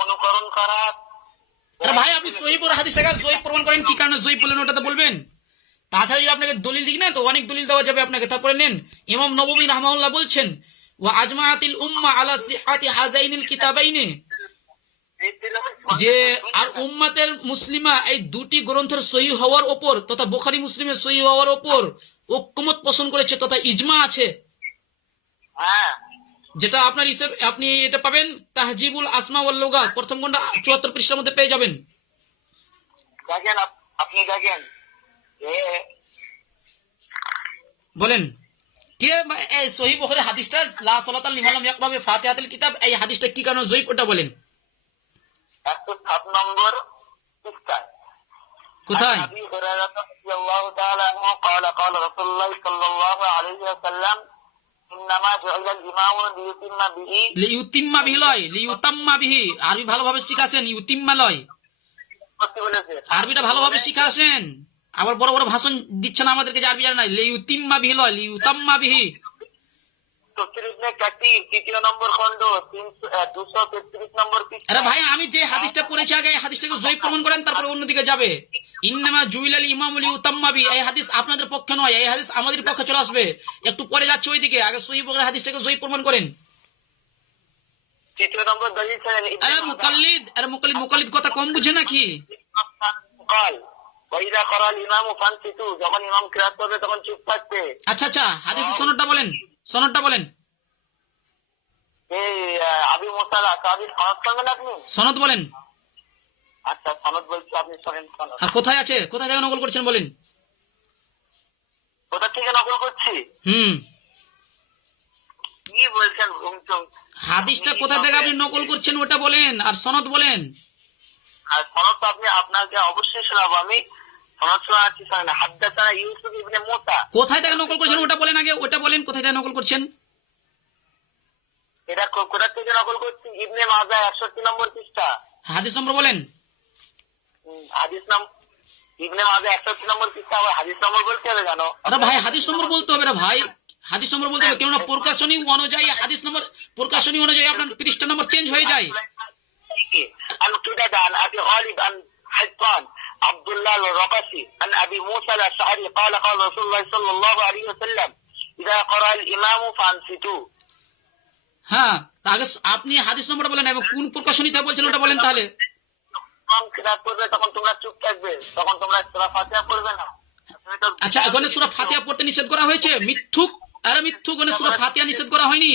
অনুকরণ করা। আরে ভাই আপনি সহিহ বুখারীর হাদিসটাকে জয়ীব প্রমাণ করেন, কি কারণে জয়ীব বলেন ওটা তো বলবেন। তাছাড়া যদি আপনাকে দলিল দিই না তো অনেক দলিল দেওয়া যাবে আপনাকে। তারপরে নেন, ইমাম নববী রাহমাহুল্লাহ বলছেন ওয়া আজমাআতিল উম্মাহ আলা সিহহাতি হাযাইনিল কিতাবাইনি, যে আর উম্মাতের মুসলিমা এই দুটি গ্রন্থের সহিহ হওয়ার ওপর তথা বুখারী মুসলিমের সহিহ হওয়ার ওপর ঐক্যমত পোষণ করেছে তথা ইজমা আছে। হ্যাঁ, যেটা আপনি এটা পাবেন তাহজিবুল আসমা ওয়াল লুগাত প্রথম খণ্ড 74 পৃষ্ঠার মধ্যে পেয়ে যাবেন। দেখেন আপনি দেখেন বলেন কে এই সহিহ বুখারীর হাদিসটা লা সালাতা লিমান লাম ইয়াকরা বিফাতিহাতিল কিতাব, এই হাদিসটা কি কারণে জয়ীব ওটা বলেন। 107 নম্বর পৃষ্ঠায় কোথায়? আবি হুরায়রা রাদিয়াল্লাহু তাআলা আনহু قال قال رسول الله صلى الله عليه وسلم انما جعل الامام ليتم به লিইউতিম্মা বিহি লয়, লিইউতাম্মা বিহি। আরবি ভালোভাবে শিখাছেন, ইউতিম্মা লয়, আরবিটা ভালোভাবে শিখাছেন। আবার বড় বড় ভাষণ দিচ্ছেন আমাদেরকে যে আরবি জানা নাই। লিইউতিম্মা বিহি লয়, লিইউতাম্মা বিহি। তৃতীয় নম্বর খণ্ড 233 নম্বর পৃষ্ঠা। আরে ভাই আমি যে হাদিসটা পড়েছি আগে এই হাদিসটাকে জয়ীব প্রমাণ করেন, তারপরে অন্যদিকে যাবে। ইন্নামা জুইলাল ইমামু লিইউতাম্মা বিহি, এই হাদিস আপনাদের পক্ষে নয়, এই হাদিস আমাদের পক্ষে চলে আসবে, একটু পরে যাচ্ছে ওইদিকে। আগে সহিহ বুখারীর হাদিসটাকে জয়ীব প্রমাণ করেন। তৃতীয় নম্বর দলিল আরে মুকাল্লিদ কথা কম বুঝে নাকি? যখন ইমাম কিরাত করবে তখন চুপ থাকবে। আচ্ছা হাদিসের সনদটা বলেন। এই আবি মুসালা সাহাবীর সনদ করবেন আপনি? সনদ বলেন। আচ্ছা সনদ বলছি, আপনি শোনেন সনদ। আর কোথায় আছে, কোথায় থেকে নকল করছেন বলেন। কোথা থেকে নকল করছি? কি বলছেন ঘুমচুম? হাদিসটা কোথা থেকে আপনি নকল করছেন ওটা বলেন, আর সনদ বলেন। আর সনদ তো আপনাকে অবশ্যই শোনাবো আমি। সনদ শোনাচ্ছি, শোনেন। হাদ্দাসানা ইউসুফ ইবনে মুসা। কোথায় থেকে নকল করছেন ওটা বলেন আগে, ওটা বলেন কোথায় থেকে নকল করছেন। এটা কোথা থেকে নকল করছি? ইবনে মাজা 61 নম্বর পৃষ্ঠা। হাদিস নম্বর বলেন। হাদিস নাম ইবনে মাজা 61 নম্বর পৃষ্ঠা। আবার হাদিস নম্বর বলতে হবে কেন? আরে ভাই হাদিস নম্বর বলতে হবে রে ভাই, হাদিস নম্বর বলতে হবে, কেননা প্রকাশনী অনুযায়ী হাদিস নম্বর, প্রকাশনী অনুযায়ী আপনার পৃষ্ঠা নম্বর চেঞ্জ হয়ে যায়। عن قتادة عن أبي غالب عن حيطان عبد الله الرقشي عن أبي موسى الأشعري قال قال رسول الله صلى الله عليه وسلم إذا قرأ الإمام فأنصتوا. হ্যাঁ, তা আগে আপনি হাদিস নম্বরটা বলেন এবং কোন প্রকাশনীতে বলছেন ওটা বলেন তাহলে। কিতাব পড়বে তখন তোমরা চুপ থাকবে, তখন তোমরা সূরা ফাতিহা পড়বে না। আচ্ছা, এখানে সূরা ফাতিহা পড়তে নিষেধ করা হয়েছে? মিথ্যুক, আরে মিথ্যুক, মানে সূরা ফাতিহা নিষেধ করা হয়নি।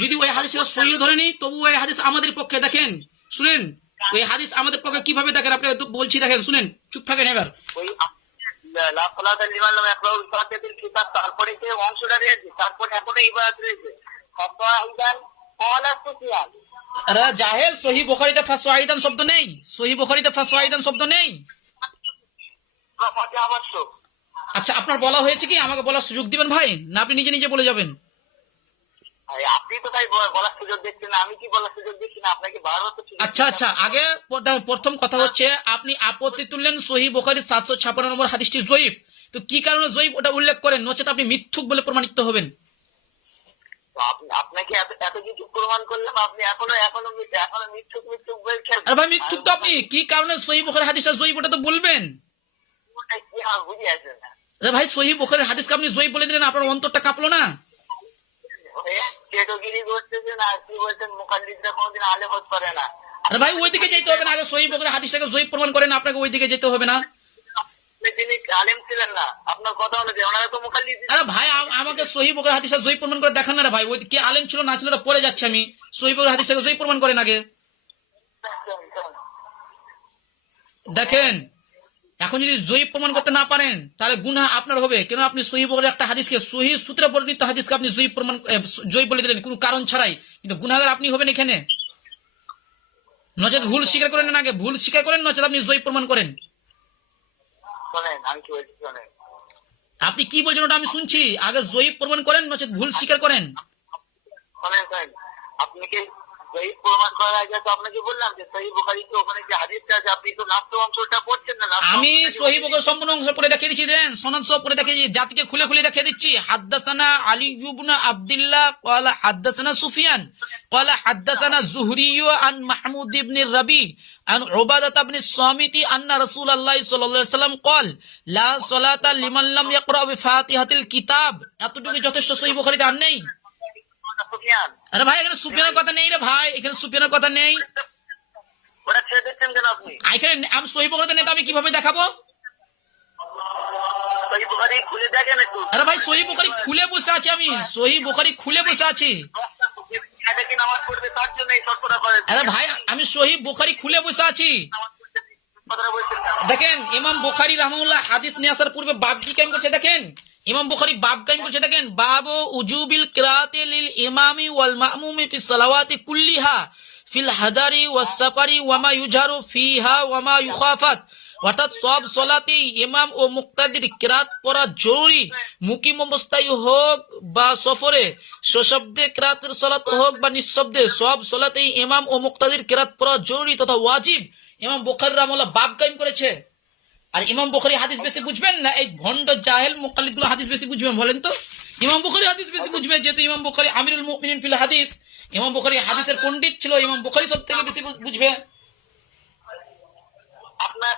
যদি ওই হাদিসটা সহিহ ধরে নি, তবু ওই হাদিস আমাদের পক্ষে, দেখেন শুনেন, ওই হাদিস আমাদের পক্ষে কিভাবে দেখেন আপনি, বলছি দেখেন শুনেন, চুপ থাকেন এবার। ওই লা সালাতা লিমান লাম ইয়াকরাউল ফাতিহাতুল কিতাব, তারপরে যে অংশটা রয়েছে, তারপরে এখনো ইবাদত রয়েছে। ফাসাইদান ক্বালা সুফিয়ান। আরে জাহেল, সহিহ বুখারীতে ফাসাইদান শব্দ নেই, সহিহ বুখারীতে ফাসাইদান শব্দ নেই। ফাতিহা আবশ্যক। আচ্ছা, আপনার বলা হয়েছে কি? আমাকে বলার সুযোগ দিবেন ভাই, না আপনি নিজে নিজে বলে যাবেন? আপনি তো তাই বলার সুযোগ দিচ্ছেন না, আমি কি বলার সুযোগ দিচ্ছি না আপনাকে? বারবার তো আচ্ছা আচ্ছা, আগে প্রথম কথা হচ্ছে আপনি আপত্তি তুললেন সহিহ বুখারী 756 নম্বর হাদিসটি জয়ীফ। তো কি কারণে জয়ীফ ওটা উল্লেখ করেন, নচেত আপনি মিথ্যুক বলে প্রমাণিত হবেন। আপনাকে এত কিছু প্রমাণ করলাম, আপনি এখনো মিথ্যুক বলছেন। আরে ভাই মিথ্যুক তো আপনি, কি কারণে সহিহ বুখারীর হাদিসটা জয়ীফ ওটা তো বলবেন। কি আমার বুঝে আসে না। আরে ভাই সহিহ বুখারীর হাদিসকে আপনি জয়ীফ বলে দিলেন, আপনার অন্তরটা কাঁপলো না? চেটোগিরি করতেছেন আর কি বলছেন, মুকাল্লিদরা কোনোদিন আলেম হতে পারে না। আরে ভাই ওই দিকে যেতে হবে না, আগে সহিহ বুখারীর হাদিসটাকে জয়ীফ প্রমাণ করেন, আপনাকে ওই দিকে যেতে হবে না। তিনি আলেম ছিলেন না, আপনার কথা অনুযায়ী ওনারা তো মুকাল্লিদ। আরে ভাই আমাকে সহিহ বুখারীর হাদিসটা জয়ীফ প্রমাণ করে দেখান না রে ভাই, ওই কে আলেম ছিল না ছিল ওটা পড়ে যাচ্ছে আমি। সহিহ বুখারীর হাদিসটাকে জয়ীফ প্রমাণ করেন আগে। দেখেন, এখন যদি জয়ীফ প্রমাণ করতে না পারেন তাহলে গুনাহ আপনার হবে, কেন আপনি সহিহ বুখারীর একটা হাদিসকে, সহিহ সূত্রে বর্ণিত হাদিসকে আপনি জয়ীফ প্রমাণ, জয়ীফ বলে দিলেন কোনো কারণ ছাড়াই, কিন্তু গুনাহগার আপনি হবেন এখানে। নচেত ভুল স্বীকার করেন না, আগে ভুল স্বীকার করেন, নচেত আপনি জয়ীফ প্রমাণ করেন। শোনেন, আমি কি বলছি শোনেন। আপনি কি বলছেন ওটা আমি শুনছি, আগে জয়ীফ প্রমাণ করেন, নচেত ভুল স্বীকার করেন। শোনেন, আপনাকে সহিহ প্রমাণ করার আগে তো আপনাকে বললাম যে সহিহ বুখারীতে ওখানে যে হাদিসটা আছে, আপনি তো নাফস অংশটা পড়ছেন না। আমি সহিহ বুখারী সম্পূর্ণ অংশ পড়ে দেখিয়ে দিচ্ছি, দেন সনদ সহ পড়ে দেখিয়ে দিচ্ছি, জাতিকে খুলে খুলে দেখিয়ে দিচ্ছি। হাদ্দাসানা আলী ইবনে আব্দুল্লাহ ক্বালা হাদ্দাসানা সুফিয়ান ক্বালা হাদ্দাসানা যুহরী আন মাহমুদ ইবনে রাবি আন উবাদাহ ইবনে সামিতি আন্না রাসূলুল্লাহ সাল্লাল্লাহু আলাইহি ওয়াসাল্লাম ক্বাল লা সালাতা লিমান লাম ইয়াকরা বিফাতিহাতিল কিতাব। এতটুকু যথেষ্ট সহিহ বুখারীতে আর নেই। সুফিয়ান, আরে ভাই এখানে সুফিয়ানের কথা নেই রে ভাই, এখানে সুফিয়ানের কথা নেই। ওটা ছেড়ে দিচ্ছেন কেন আপনি? এখানে আমি সহিহ বুখারীতে নেই, তো আমি কিভাবে দেখাবো? সহিহ বুখারী খুলে দেখেন একটু। আরে ভাই সহিহ বুখারী খুলে বসে আছি, আমি সহিহ বুখারী খুলে বসে আছি। কি নামাজ পড়বে তার জন্য এই শর্তটা করেন। আরে ভাই আমি সহিহ বুখারী খুলে বসে আছি। কথাটা বলছেন না। দেখেন ইমাম বুখারী রাহমাহুল্লাহ হাদিস নিয়ে আসার পূর্বে বাব কি কায়েম করছে দেখেন, ইমাম বুখারী বাব কায়েম করছে দেখেন, বাবু উজুবিল কিরাতি লিল ইমামি ওয়াল মা'মুমি ফিস সালাওয়াতি কুল্লিহা ফিল হাদারি ওয়াস সাফারি ওয়া মা ইউজারু ফিহা ওয়া মা ইউখাফাত। অর্থাৎ সব সলাতেই ইমাম ও মুক্তাদির কিরাত পড়া জরুরি, মুকিম অবস্থায় হোক বা সফরে, সশব্দে কিরাতের সলাত হোক বা নিঃশব্দে, সব সলাতেই ইমাম ও মুক্তাদির কিরাত পড়া জরুরি তথা ওয়াজিব। ইমাম বুখারী রাহমাহুল্লাহ বাব কায়েম করেছে। আর ইমাম বুখারী হাদিস বেশি বুঝবেন না এই ভন্ড জাহেল মুকাল্লিদগুলো হাদিস বেশি বুঝবেন বলেন তো? ইমাম বুখারী হাদিস বেশি বুঝবে, যেহেতু ইমাম বুখারী আমিরুল মুমিনিন ফিল হাদিস, ইমাম বুখারী হাদিসের পণ্ডিত ছিল, ইমাম বুখারী সব থেকে বেশি বুঝবে।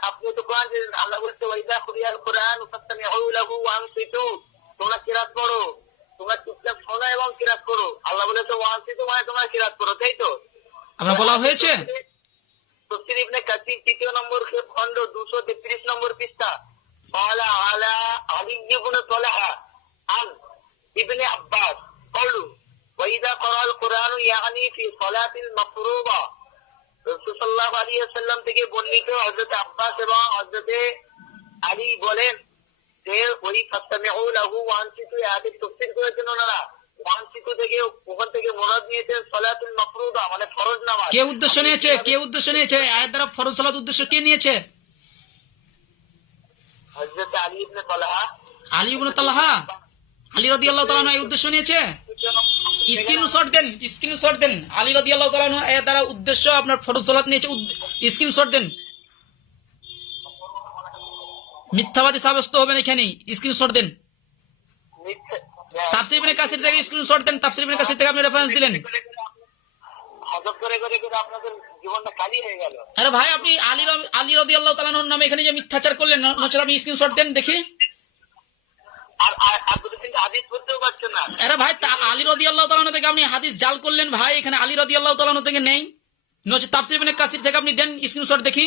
আপনি তো কোরআন যে আল্লাহ বলতে ওয়াইদা কুরিয়াল কোরআন ফাসতামিউ লাহু ওয়া আনসিতু, তোমরা কিরাত পড়ো, তোমরা চুপচাপ শোনো এবং কিরাত করো। আল্লাহ বলেছে ওয়া আনসিতু মানে তোমরা কিরাত করো, তাই তো? আমরা বলা হয়েছে তফসির ইবনে কাসির 3 নম্বর খণ্ড 233 নম্বর পৃষ্ঠা। ক্বালা আলা আলী ইবনে তালহা আন ইবনে আব্বাস ক্বালু ওয়াইদা ক্বারাল কোরআন ইয়ানি ফি সালাতিল মাফরুবা। রাসূল সাল্লাল্লাহু আলাইহি ওয়াসাল্লাম থেকে বর্ণিত হযরত আব্বাস এবং হযরত আলী বলেন যে ওই ফাসতামিউ লাহু ওয়া আনসিতু আয়াতের তাফসীর করেছেন ওনারা, ওয়ানসিত থেকে ওখান থেকে মোরাদ নিয়েছে সলাতুল মাফরুদা মানে ফরজ নামাজ। কে উদ্দেশ্য নিয়েছে? কে উদ্দেশ্য নিয়েছে? আয়াত দ্বারা ফরজ সালাত উদ্দেশ্য কে নিয়েছে? হযরত আলী ইবনে তালহা। আলী ইবনে তালহা, আলী রাদিয়াল্লাহু তাআলা আনহু এই উদ্দেশ্য নিয়েছে। স্ক্রিনশট দেন, স্ক্রিনশট দেন। আলী রাদিয়াল্লাহু তাআলা আনহু এর দ্বারা উদ্দেশ্য আপনার ফরজ সালাত নিয়েছে, স্ক্রিনশট দেন। মিথ্যাবাদী সাব্যস্ত হবেন এখানে, স্ক্রিনশট দেন। তাফসীর ইবনে কাসির থেকে স্ক্রিনশট দেন, তাফসীর ইবনে কাসির থেকে আপনি রেফারেন্স দিলেন। হযরত করে করে করে আপনাদের জীবনটা খালি হয়ে গেল। আরে ভাই আপনি আলী রাদিয়াল্লাহু তাআলা আনহুর নামে এখানে যে মিথ্যাচার করলেন, নচেত আপনি স্ক্রিনশট দেন দেখি। আর আর দুটো তিনটে হাদিস পড়তেও পারছেন না। আরে ভাই আলী রাদিয়াল্লাহু তাআলা আনহু থেকে আপনি হাদিস জাল করলেন ভাই, এখানে আলী রাদিয়াল্লাহু তাআলা আনহু থেকে নেই, নচেত তাফসীর ইবনে কাসির থেকে আপনি দেন স্ক্রিনশট দেখি।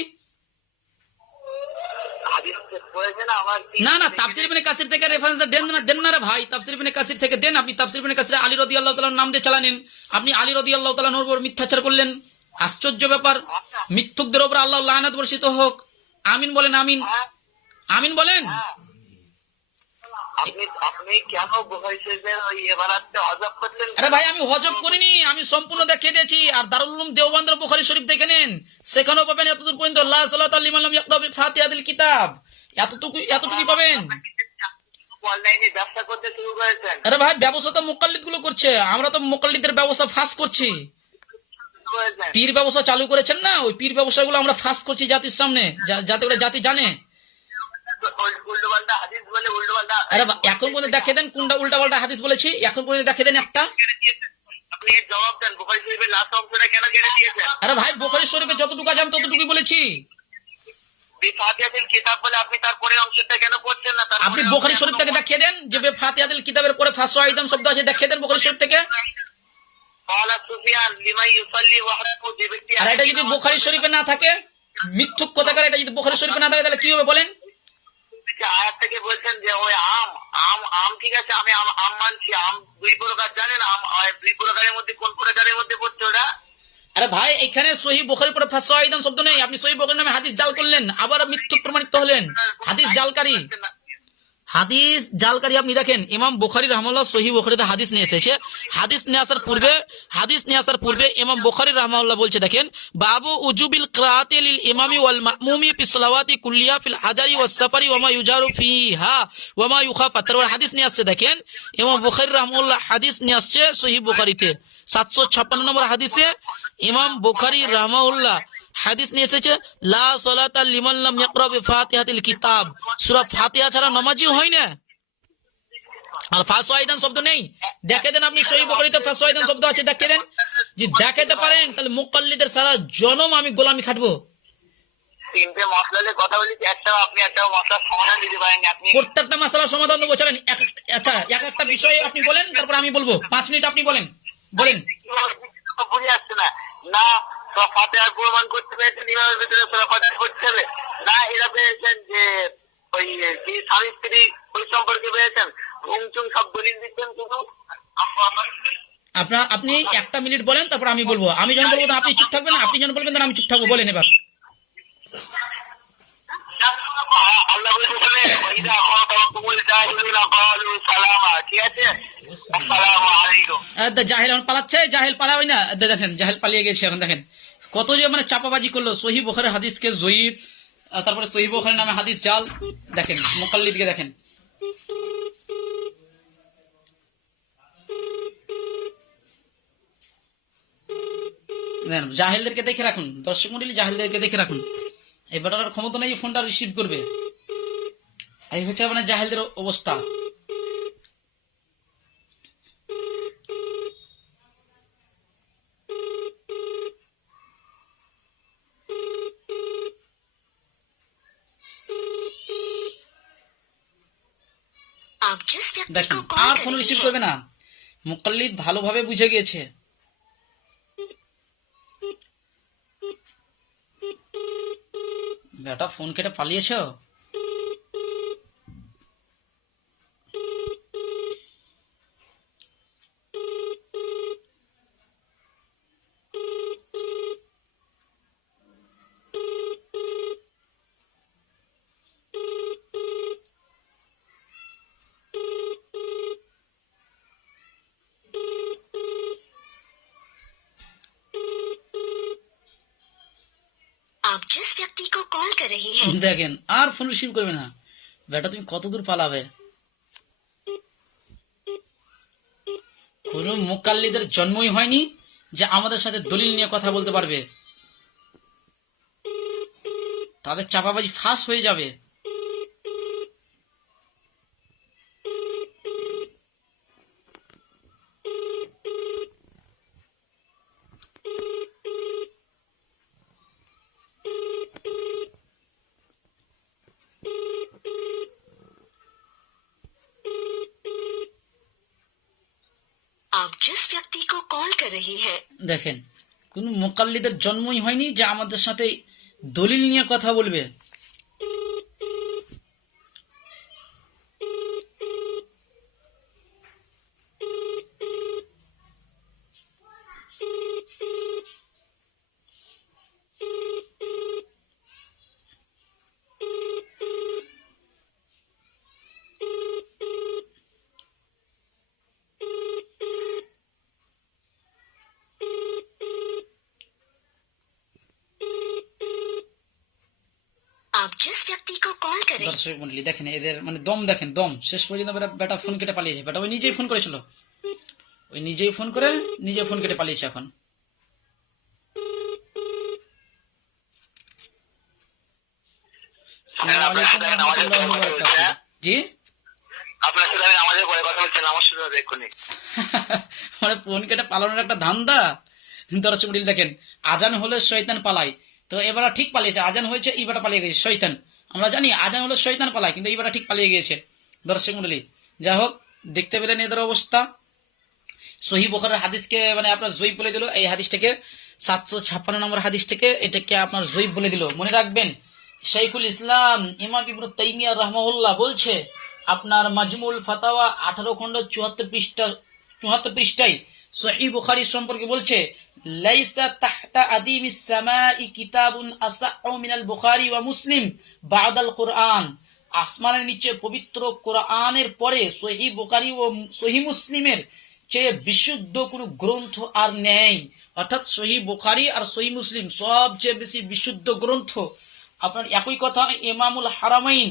হাদিস পড়েছেন আমার না না, তাফসীর ইবনে কাসির থেকে রেফারেন্স দেন না রে ভাই, তাফসীর ইবনে কাসির থেকে দেন। আপনি তাফসীর ইবনে কাসিরে আলী রাদিয়াল্লাহু তাআলার নাম দিয়ে চালানেন, আপনি আলী রাদিয়াল্লাহু তাআলার উপর মিথ্যাচার করলেন। আশ্চর্য ব্যাপার, মিথ্যুকদের উপর আল্লাহর লানত বর্ষিত হোক। আমিন বলেন, আমিন, আমিন বলেন। আপনি আপনি কেন বুখারী শরীফের ওই ইবারাতটা হযফ করলেন? আরে ভাই আমি হজব করিনি, আমি সম্পূর্ণ দেখিয়ে দিয়েছি। আর দারুল উলুম দেওবন্দের বুখারী শরীফ দেখে নেন, সেখানেও পাবেন এতদূর পর্যন্ত লা সালাতা লিমান লাম ইয়াকরা বিফাতিহাতিল কিতাব, এতটুকুই পাবেন। অনলাইনে ব্যবসা করতে শুরু করেছেন। আরে ভাই ব্যবসা তো মুকাল্লিদ গুলো করছে, আমরা তো মুকাল্লিদের ব্যবসা ফাঁস করছি। পীর ব্যবসা চালু করেছেন না, ওই পীর ব্যবসাগুলো আমরা ফাঁস করছি জাতির সামনে, যাতে করে জাতি জানে। উল্টোপাল্টা হাদিস বলে উল্টোপাল্টা। আরে এখন পর্যন্ত দেখে দেন কোনটা উল্টাপাল্টা হাদিস বলেছি, এখন পর্যন্ত দেখে দেন একটা। আপনি এর জবাব দেন, বুখারী শরীফের লাস্ট অংশটা কেন কেটে দিয়েছেন? আরে ভাই বুখারী শরীফে যতটুকু আছে আমি ততটুকুই বলেছি। বিফাতিহাতিল কিতাব বলে আপনি তারপরে অংশটা কেন পড়ছেন না? আপনি বুখারী শরীফ থেকে দেখিয়ে দেন যে বিফাতিহাতিল কিতাবের পরে ফাসওয়া আইদান শব্দ আছে, দেখিয়ে দেন বুখারী শরীফ থেকে। ক্বালা সুফিয়ান লিমান ইউসাল্লি ওয়াহদাহু, যে ব্যক্তি আর এটা যদি বুখারী শরীফে না থাকে, মিথ্যুক কথাকার, এটা যদি বুখারী শরীফে না থাকে তাহলে কি হবে বলেন? আয়াত থেকে বলছেন যে ওই আম আম আম ঠিক আছে, আমি আম মানছি। আম দুই প্রকার, জানেন আম দুই প্রকারের মধ্যে কোন প্রকারের মধ্যে পড়ছে ওটা? আরে ভাই এখানে সহিহ বুখারীর পরে ফাসওয়া আইদান শব্দ নেই, আপনি সহিহ বুখারীর নামে হাদিস জাল করলেন, আবার মিথ্যুক প্রমাণিত হলেন, হাদিস জালকারী। হাদিস জালকারী আপনি দেখেন, ইমাম বুখারী রাহমাহুল্লাহ সহিহ বুখারীতে হাদিস নিয়ে এসেছে। হাদিস নিয়ে আসার পূর্বে ইমাম বুখারী রাহমাহুল্লাহ বলছে দেখেন, বাবু উজুবিল কিরাআতি লিল ইমামি ওয়াল মা'মুমি ফিস সালাওয়াতি কুল্লিহা ফিল হাজারি ওয়াস সাফারি ওয়া মা ইউজারু ফিহা ওয়া মা ইউখাফা। তারপর হাদিস নিয়ে আসছে দেখেন, ইমাম বুখারী রাহমাহুল্লাহ হাদিস নিয়ে আসছে সহিহ বুখারীতে 756 নম্বর হাদিসে ইমাম বুখারী রাহমাহুল্লাহ হাদিস নিয়ে এসেছে, লা সালাতা লিমান লাম ইয়াকরা বিফাতিহাতিল কিতাব, সূরা ফাতিহা ছাড়া নামাজই হয় না। আর ফাসওয়া আইদান শব্দ নেই, দেখে দেন আপনি সহিহ বুখারীতে ফাসওয়া আইদান শব্দ আছে, দেখে দেন। যদি দেখাতে পারেন তাহলে মুকাল্লিদের সারা জনম আমি গোলামি খাটবো। তিনটে মশলার কথা বলেছি, আপনি একটা মশলার সমাধান দিতে পারেন। আপনি প্রত্যেকটা মশলার সমাধান দেবো, চলেন। আচ্ছা এক একটা বিষয়ে আপনি বলেন, তারপর আমি বলবো। 5 মিনিট আপনি বলেন। বুঝে আসছে না, না ফাতিহার প্রমাণ করতে পেরেছেন ইমামের ভিতরে সূরা ফাতিহা পড়তে হবে, না এরা পেয়েছেন যে ওই কি স্বামী স্ত্রী ওই সম্পর্কে পেয়েছেন, ঘুমচুম সব দলিল দিচ্ছেন শুধু। আপনি একটা মিনিট বলেন, তারপর আমি বলবো। আমি যখন বলবো তখন আপনি চুপ থাকবেন, আপনি যখন বলবেন তখন আমি চুপ থাকবো। বলেন এবার। আল্লাহ বলছেন ওয়াইদা খাতাবাকুমুল জাহিলুনা ক্বালু সালামা, ঠিক আছে? আসসালামু আলাইকুম। জাহেল এখন পালাচ্ছে, জাহেল পালাবে না। দেখেন জাহেল পালিয়ে গেছে। এখন দেখেন কত যে মানে চাপাবাজি করলো, সহিহ বুখারীর হাদিসকে জয়ীফ, তারপরে সহিহ বুখারীর নামে হাদিস জাল। দেখেন মুকাল্লিদকে দেখেন। জাহেলদেরকে দেখে রাখুন, দর্শক মন্ডলী জাহেলদেরকে দেখে রাখুন। এই বেটার ক্ষমতা নেই ফোনটা রিসিভ করবে। এই হচ্ছে মানে জাহেলদের অবস্থা। দেখেন আর ফোন রিসিভ করবে না, মুকাল্লিদ ভালোভাবে বুঝে গিয়েছে। বেটা ফোন কেটে পালিয়েছ। आप जिस व्यक्ति को कॉल कर रही हैं দেখেন আর ফোন রিসিভ করবে না। বেটা তুমি কত দূর পালাবে? কোন মুকাল্লিদের জন্মই হয়নি যে আমাদের সাথে দলিল নিয়ে কথা বলতে পারবে। তাদের চাপাবাজি ফাঁস হয়ে যাবে। आप जिस व्यक्ति को कॉल कर रही हैं দেখেন কোন মুকাল্লিদের জন্মই হয়নি যে আমাদের সাথে দলিল নিয়ে কথা বলবে। आप जिस व्यक्ति को कॉल कर रही দর্শক মন্ডলী দেখেন এদের মানে দম, দেখেন দম। শেষ পর্যন্ত বেটা ফোন কেটে পালিয়েছে। বেটা ওই নিজেই ফোন করেছিল, ওই নিজেই ফোন করে নিজে ফোন কেটে পালিয়েছে। এখন আসসালামু আলাইকুম ওয়া রাহমাতুল্লাহি ওয়া বারাকাতুহু। জি আপনার সাথে আমি আমাদের পরে কথা বলছিলাম, আমার সাথে দেখুনি। মানে ফোন কেটে পালানোর একটা ধান্দা। দর্শক মন্ডলী দেখেন আজান হলে শয়তান পালায়, তো এবার ঠিক পালিয়েছে। আজান হয়েছে, এইবার পালিয়ে গেছে শয়তান। আমরা জানি আজান হলে শয়তান পালায়, কিন্তু এইবার ঠিক পালিয়ে গিয়েছে। দর্শক মন্ডলী যাই হোক, দেখতে পেলেন এদের অবস্থা। সহিহ বুখারীর হাদিসকে মানে আপনার জয়ীফ বলে দিল। এই হাদিসটাকে 756 নম্বর হাদিস থেকে এটাকে আপনার জয়ীফ বলে দিল। মনে রাখবেন শাইখুল ইসলাম ইমাম ইবনে তাইমিয়া রাহমাহুল্লাহ বলছে আপনার মাজমুল ফাতাওয়া 18 খণ্ড 74 পৃষ্ঠায় সহিহ বুখারী সম্পর্কে বলছে লাইসা তাহতা আদিমিস সামাই কিতাবুন আসাউ মিনাল বুখারী ওয়া মুসলিম বাদাল কুরআন। আসমানের নিচে পবিত্র কোরআনের পরে সহিহ বুখারী ও সহিহ মুসলিমের চেয়ে বিশুদ্ধ কোনো গ্রন্থ আর নেই। অর্থাৎ সহিহ বুখারী আর সহিহ মুসলিম সবচেয়ে বেশি বিশুদ্ধ গ্রন্থ। আপনার একই কথা ইমামুল হারামাইন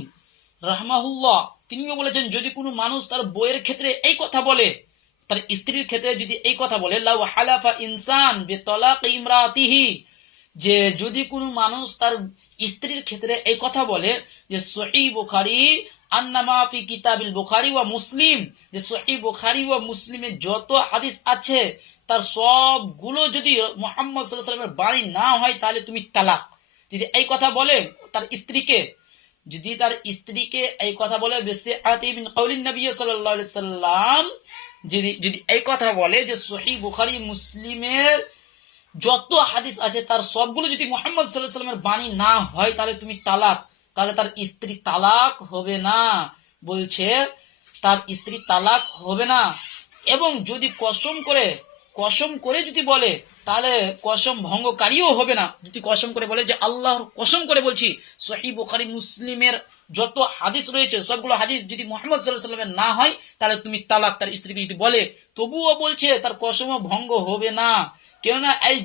রাহমাহুল্লাহ তিনিও বলেছেন, যদি কোনো মানুষ তার বইয়ের ক্ষেত্রে এই কথা বলে, তার স্ত্রীর ক্ষেত্রে যদি এই কথা বলে, লাউ হালাফা ইনসান বিতলাক ইমরাতিহি, যে যদি কোনো মানুষ তার স্ত্রীর ক্ষেত্রে এই কথা বলে যে সহিহ বুখারী আন্নামা ফি কিতাবিল বুখারী ওয়া মুসলিম, যে সহিহ বুখারী ওয়া মুসলিমে যত হাদিস আছে তার সবগুলো যদি মুহাম্মদ সাল্লাল্লাহু আলাইহি ওয়াসাল্লামের বাণী না হয় তাহলে তুমি তালাক। যদি এই কথা বলে তার স্ত্রীকে, যদি তার স্ত্রীকে এই কথা বলে বিসিআতি মিন কাউলিন নবী সাল্লাল্লাহু আলাইহি সাল্লাম, যদি এই কথা বলে যে সহিহ বুখারী মুসলিমের যত হাদিস আছে তার সবগুলো যদি মুহাম্মদ সাল্লাল্লাহু আলাইহি সাল্লামের বাণী না হয় তাহলে তুমি তালাক, তাহলে তার স্ত্রী তালাক হবে না। বলছে তার স্ত্রী তালাক হবে না। এবং যদি কসম করে যদি বলে তাহলে কসম ভঙ্গকারীও হবে না। যদি কসম করে বলে যে আল্লাহর কসম করে বলছি সহিহ বুখারী মুসলিমের যত হাদিস রয়েছে সবগুলো হাদিস যদি মুহাম্মদ সাল্লাল্লাহু আলাইহি ওয়াসাল্লামের না হয় তাহলে তুমি তালাক, তার স্ত্রীকে যদি বলে তবুও বলছে তার কসমও ভঙ্গ হবে না। কেননা এই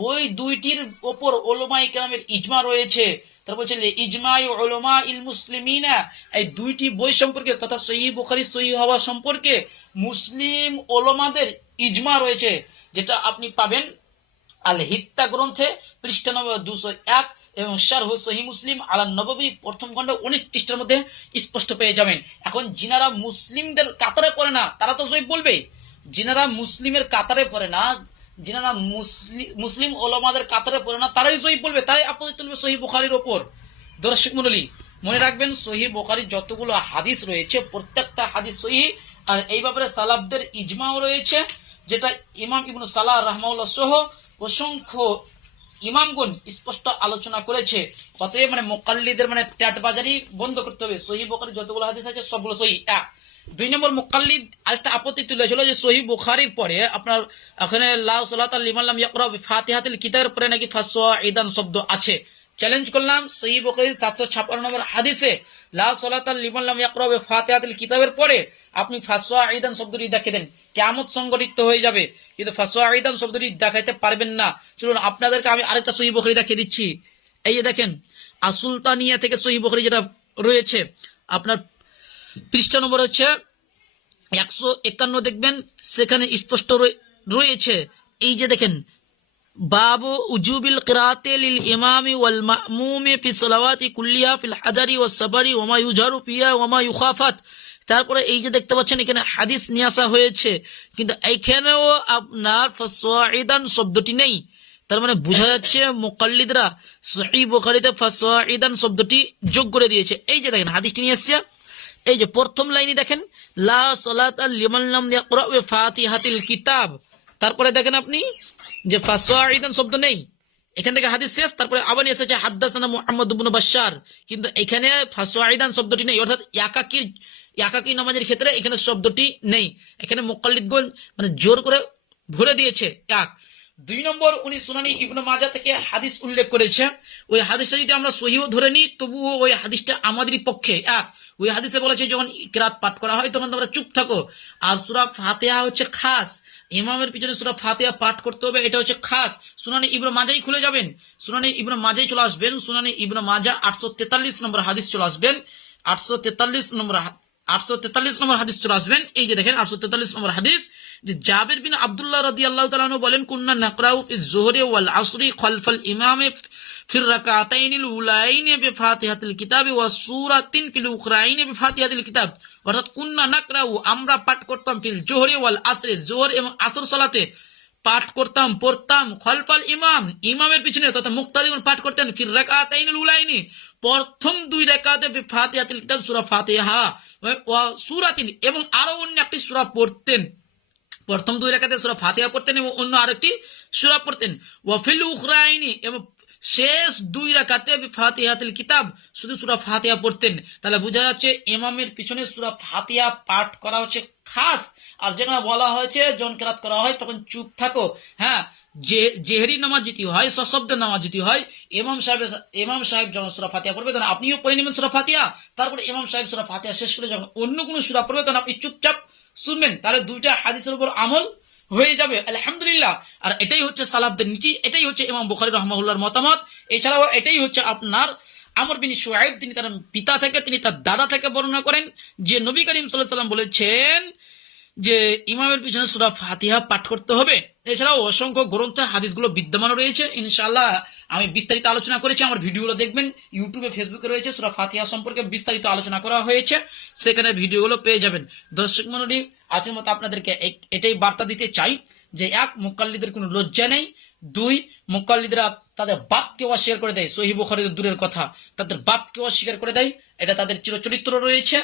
বই দুইটির ওপর উলামায়ে কেরামের ইজমা রয়েছে। তারা বলছেন ইজমাই উলামা ইল মুসলিমিনা, এই দুইটি বই সম্পর্কে তথা সহিহ বুখারী সহিহ হওয়া সম্পর্কে মুসলিম উলামাদের ইজমা রয়েছে, যেটা আপনি পাবেন আল হিত্তা গ্রন্থে পৃষ্ঠা নম্বর 201 এবং শারহ সহিহ মুসলিম আলা নববী প্রথম খণ্ড 19 পৃষ্ঠার মধ্যে স্পষ্ট পেয়ে যাবেন। এখন যিনারা মুসলিমদের কাতারে পড়ে না তারা তো জয়ীফ বলবে, যিনারা মুসলিমের কাতারে পড়ে না, যিনারা মুসলিম ওলামাদের কাতারে পড়ে না তারাই জয়ীফ বলবে, তারাই আপত্তি তুলবে সহিহ বুখারীর ওপর। দর্শক মণ্ডলী মনে রাখবেন সহিহ বুখারীর যতগুলো হাদিস রয়েছে প্রত্যেকটা হাদিস সহিহ, আর এই ব্যাপারে সালাফদের ইজমাও রয়েছে, যেটা ইমাম ইবনে সালাহ রাহমাহুল্লাহ সহ অসংখ্য ইমামগণ স্পষ্ট আলোচনা করেছে। অতএব মানে মুকাল্লিদের মানে ট্যাটবাজারি বন্ধ করতে হবে। সহিহ বুখারীর যতগুলো হাদিস আছে সবগুলো সহিহ। 2 নম্বর মুকাল্লিদ আরেকটা আপত্তি তুলেছিল যে সহিহ বুখারীর পরে আপনার এখানে লা সালাতা লিমান লাম ইয়াকরা বিফাতিহাতিল কিতাবের পরে নাকি ফাসওয়াইদান শব্দ আছে। চ্যালেঞ্জ করলাম সহিহ বুখারীর 756 নম্বর হাদিসে লা সালাতা লিমান লাম ইয়াকরা বিফাতিহাতিল কিতাবের পরে আপনি ফাসওয়াইদান শব্দটি দেখে দেন, কিয়ামত সংঘটিত হয়ে যাবে। কিন্তু ফাসাইদান শব্দটি দেখাইতে পারবেন না। চলুন আপনাদেরকে আমি আরেকটা সহিহ বুখারী দেখিয়ে দিচ্ছি। এই যে দেখেন আসুলতানিয়া থেকে সহিহ বুখারী যেটা রয়েছে, আপনার পৃষ্ঠা নম্বর হচ্ছে 151 দেখবেন, সেখানে স্পষ্ট রয়েছে। এই যে দেখেন বাবু উজুবিল কিরাতে লিল ইমামি ওয়াল মামুমি ফি সালাওয়াতি কুল্লিহা ফিল হাজারি ওয়াস সাফারি ওয়া মা ইউজারু ফিহা ওয়া মা ইউখাফাত। তারপরে এই যে দেখতে পাচ্ছেন এখানে হাদিস নিয়ে আসা হয়েছে, কিন্তু এইখানেও আপনার ফাসাইদান শব্দটি নেই। তার মানে বোঝা যাচ্ছে মুকাল্লিদরা সহিহ বুখারীতে ফাসাইদান শব্দটি যোগ করে দিয়েছে। এই যে দেখেন হাদিসটি নিয়ে এসেছে, এই যে প্রথম লাইনে দেখেন লা সালাতা লিমান লাম ইয়াকরা ফাতিহাতিল কিতাব। তারপরে দেখেন আপনি যে ফাসাইদান শব্দ নেই, এখান থেকে হাদিস শেষ। তারপরে আবার এসেছে হাদ্দাসানা মুহাম্মদ ইবনে বাশশার, কিন্তু এখানে ফাসাইদান শব্দটি নেই, অর্থাৎ একাকী নামাজের ক্ষেত্রে এখানে শব্দটি নেই। এখানে মুকাল্লিদগণ মানে জোর করে ভরে দিয়েছে। এক 2 নম্বর, উনি সুনানি ইবনে মাজাহ থেকে হাদিস উল্লেখ করেছে। ওই হাদিসটা যদি আমরা সহিহ ধরে নিই তবুও ওই হাদিসটা আমাদেরই পক্ষে। ওই হাদিসে বলেছে যখন কিরাত পাঠ করা হয় তখন তোমরা চুপ থাকো। আর সূরা ফাতিহা হচ্ছে খাস, ইমামের পিছনে সূরা ফাতিহা পাঠ করতে হবে, এটা হচ্ছে খাস। সুনানি ইবনে মাজাহই খুলে যাবেন, সুনানি ইবনে মাজাহই চলে আসবেন, সুনানি ইবনে মাজাহ 843 নম্বর হাদিস চলে আসবেন, 843 নম্বর হাদিস চলে আসবেন। এই যে দেখেন 843 নম্বর হাদিস, যে জাবির বিন আব্দুল্লাহ রাদিয়াল্লাহু তাআলা আনহু বলেন কুননা নাকরাউ ফি যুহরি ওয়াল আসরি খালফাল ইমামে ফির রাকাতাইনিল উলাইনি বিফাতিহাতিল কিতাবি ওয়া সূরাতিন ফিল উখরাইনি বিফাতিহাতিল কিতাব। অর্থাৎ কুননা নাকরাউ আমরা পাঠ করতাম ফিল যুহরি ওয়াল আসরি, যোহর এবং আসর সালাতে পাঠ করতাম পড়তাম, খলফাল ইমামের পিছনে তথা মুক্তাদিগণ পাঠ করতেন ফির রাকাতাইনিল উলাইনি প্রথম 2 রাকাতে বিফাতিহাতিল কিতাব সূরা ফাতিহা ওয়া সূরাতিন এবং আরো অন্য একটি সূরা পড়তেন। প্রথম 2 রাকাতে সূরা ফাতিহা পড়তেন এবং অন্য আরেকটি সূরা পড়তেন। ওয়া ফিল উখরাইনি এবং শেষ 2 রাকাতে বিফাতিহাতিল কিতাব শুধু সূরা ফাতিহা পড়তেন। তাহলে বোঝা যাচ্ছে ইমামের পিছনে সূরা ফাতিহা পাঠ করা হচ্ছে খাস। আর যেখানে বলা হয়েছে যখন কিরাত করা হয় তখন চুপ থাকো। হ্যাঁ, জেহরি নামাজ যদি হয়, সশব্দ নামাজ যদি হয়, ইমাম সাহেব যখন সূরা ফাতিহা পড়বে তখন আপনিও পড়ে নেবেন সূরা ফাতিহা। তারপরে ইমাম সাহেব সূরা ফাতিহা শেষ করে যখন অন্য কোনো সূরা পড়বে তখন আপনি চুপচাপ শুনবেন। তাহলে 2টা হাদিসের উপর আমল হয়ে যাবে, আলহামদুলিল্লাহ। আর এটাই হচ্ছে সালাফদের নীতি, এটাই হচ্ছে ইমাম বুখারী রাহমাহুল্লাহর মতামত। এছাড়াও এটাই হচ্ছে আপনার আমর বিন শুআইব, তিনি তার পিতা থেকে, তিনি তার দাদা থেকে বর্ণনা করেন যে নবী করিম সাল্লাল্লাহু আলাইহি ওয়াসাল্লাম বলেছেন যে ইমামের পিছনে সূরা ফাতিহা পাঠ করতে হবে। এছাড়াও অসংখ্য গ্রন্থে হাদিসগুলো বিদ্যমান রয়েছে। ইনশাআল্লাহ আমি বিস্তারিত আলোচনা করেছি, আমার ভিডিওগুলো দেখবেন, ইউটিউবে ফেসবুকে রয়েছে, সূরা ফাতিহা সম্পর্কে বিস্তারিত আলোচনা করা হয়েছে, সেখানে ভিডিওগুলো পেয়ে যাবেন। দর্শক মণ্ডলী, আজকের মতো আপনাদেরকে এটাই বার্তা দিতে চাই যে 1 মুকাল্লিদের কোনো লজ্জা নেই, 2 মুকাল্লিদরা তাদের বাপকেও অস্বীকার করে দেয়, সহিহ বুখারীর দূরের কথা তাদের বাপকেও অস্বীকার করে দেয়, এটা তাদের চিরচরিত্র রয়েছে।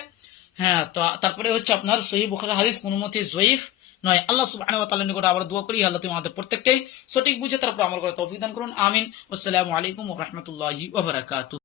হ্যাঁ, তো তারপরে হচ্ছে আপনার সহিহ বুখারীর হাদিস কোনো মতে জয়ীফ নয়। আল্লাহ সুবহানাহু ওয়া তাআলার নিকট আবার দোয়া করি, আল্লাহ তুমি আমাদের প্রত্যেককে সঠিক বুঝে তারপর আমল করার তৌফিক দান করুন। আমিন। আসসালামু আলাইকুম ওয়া রাহমাতুল্লাহি ওয়া বারাকাতুহু।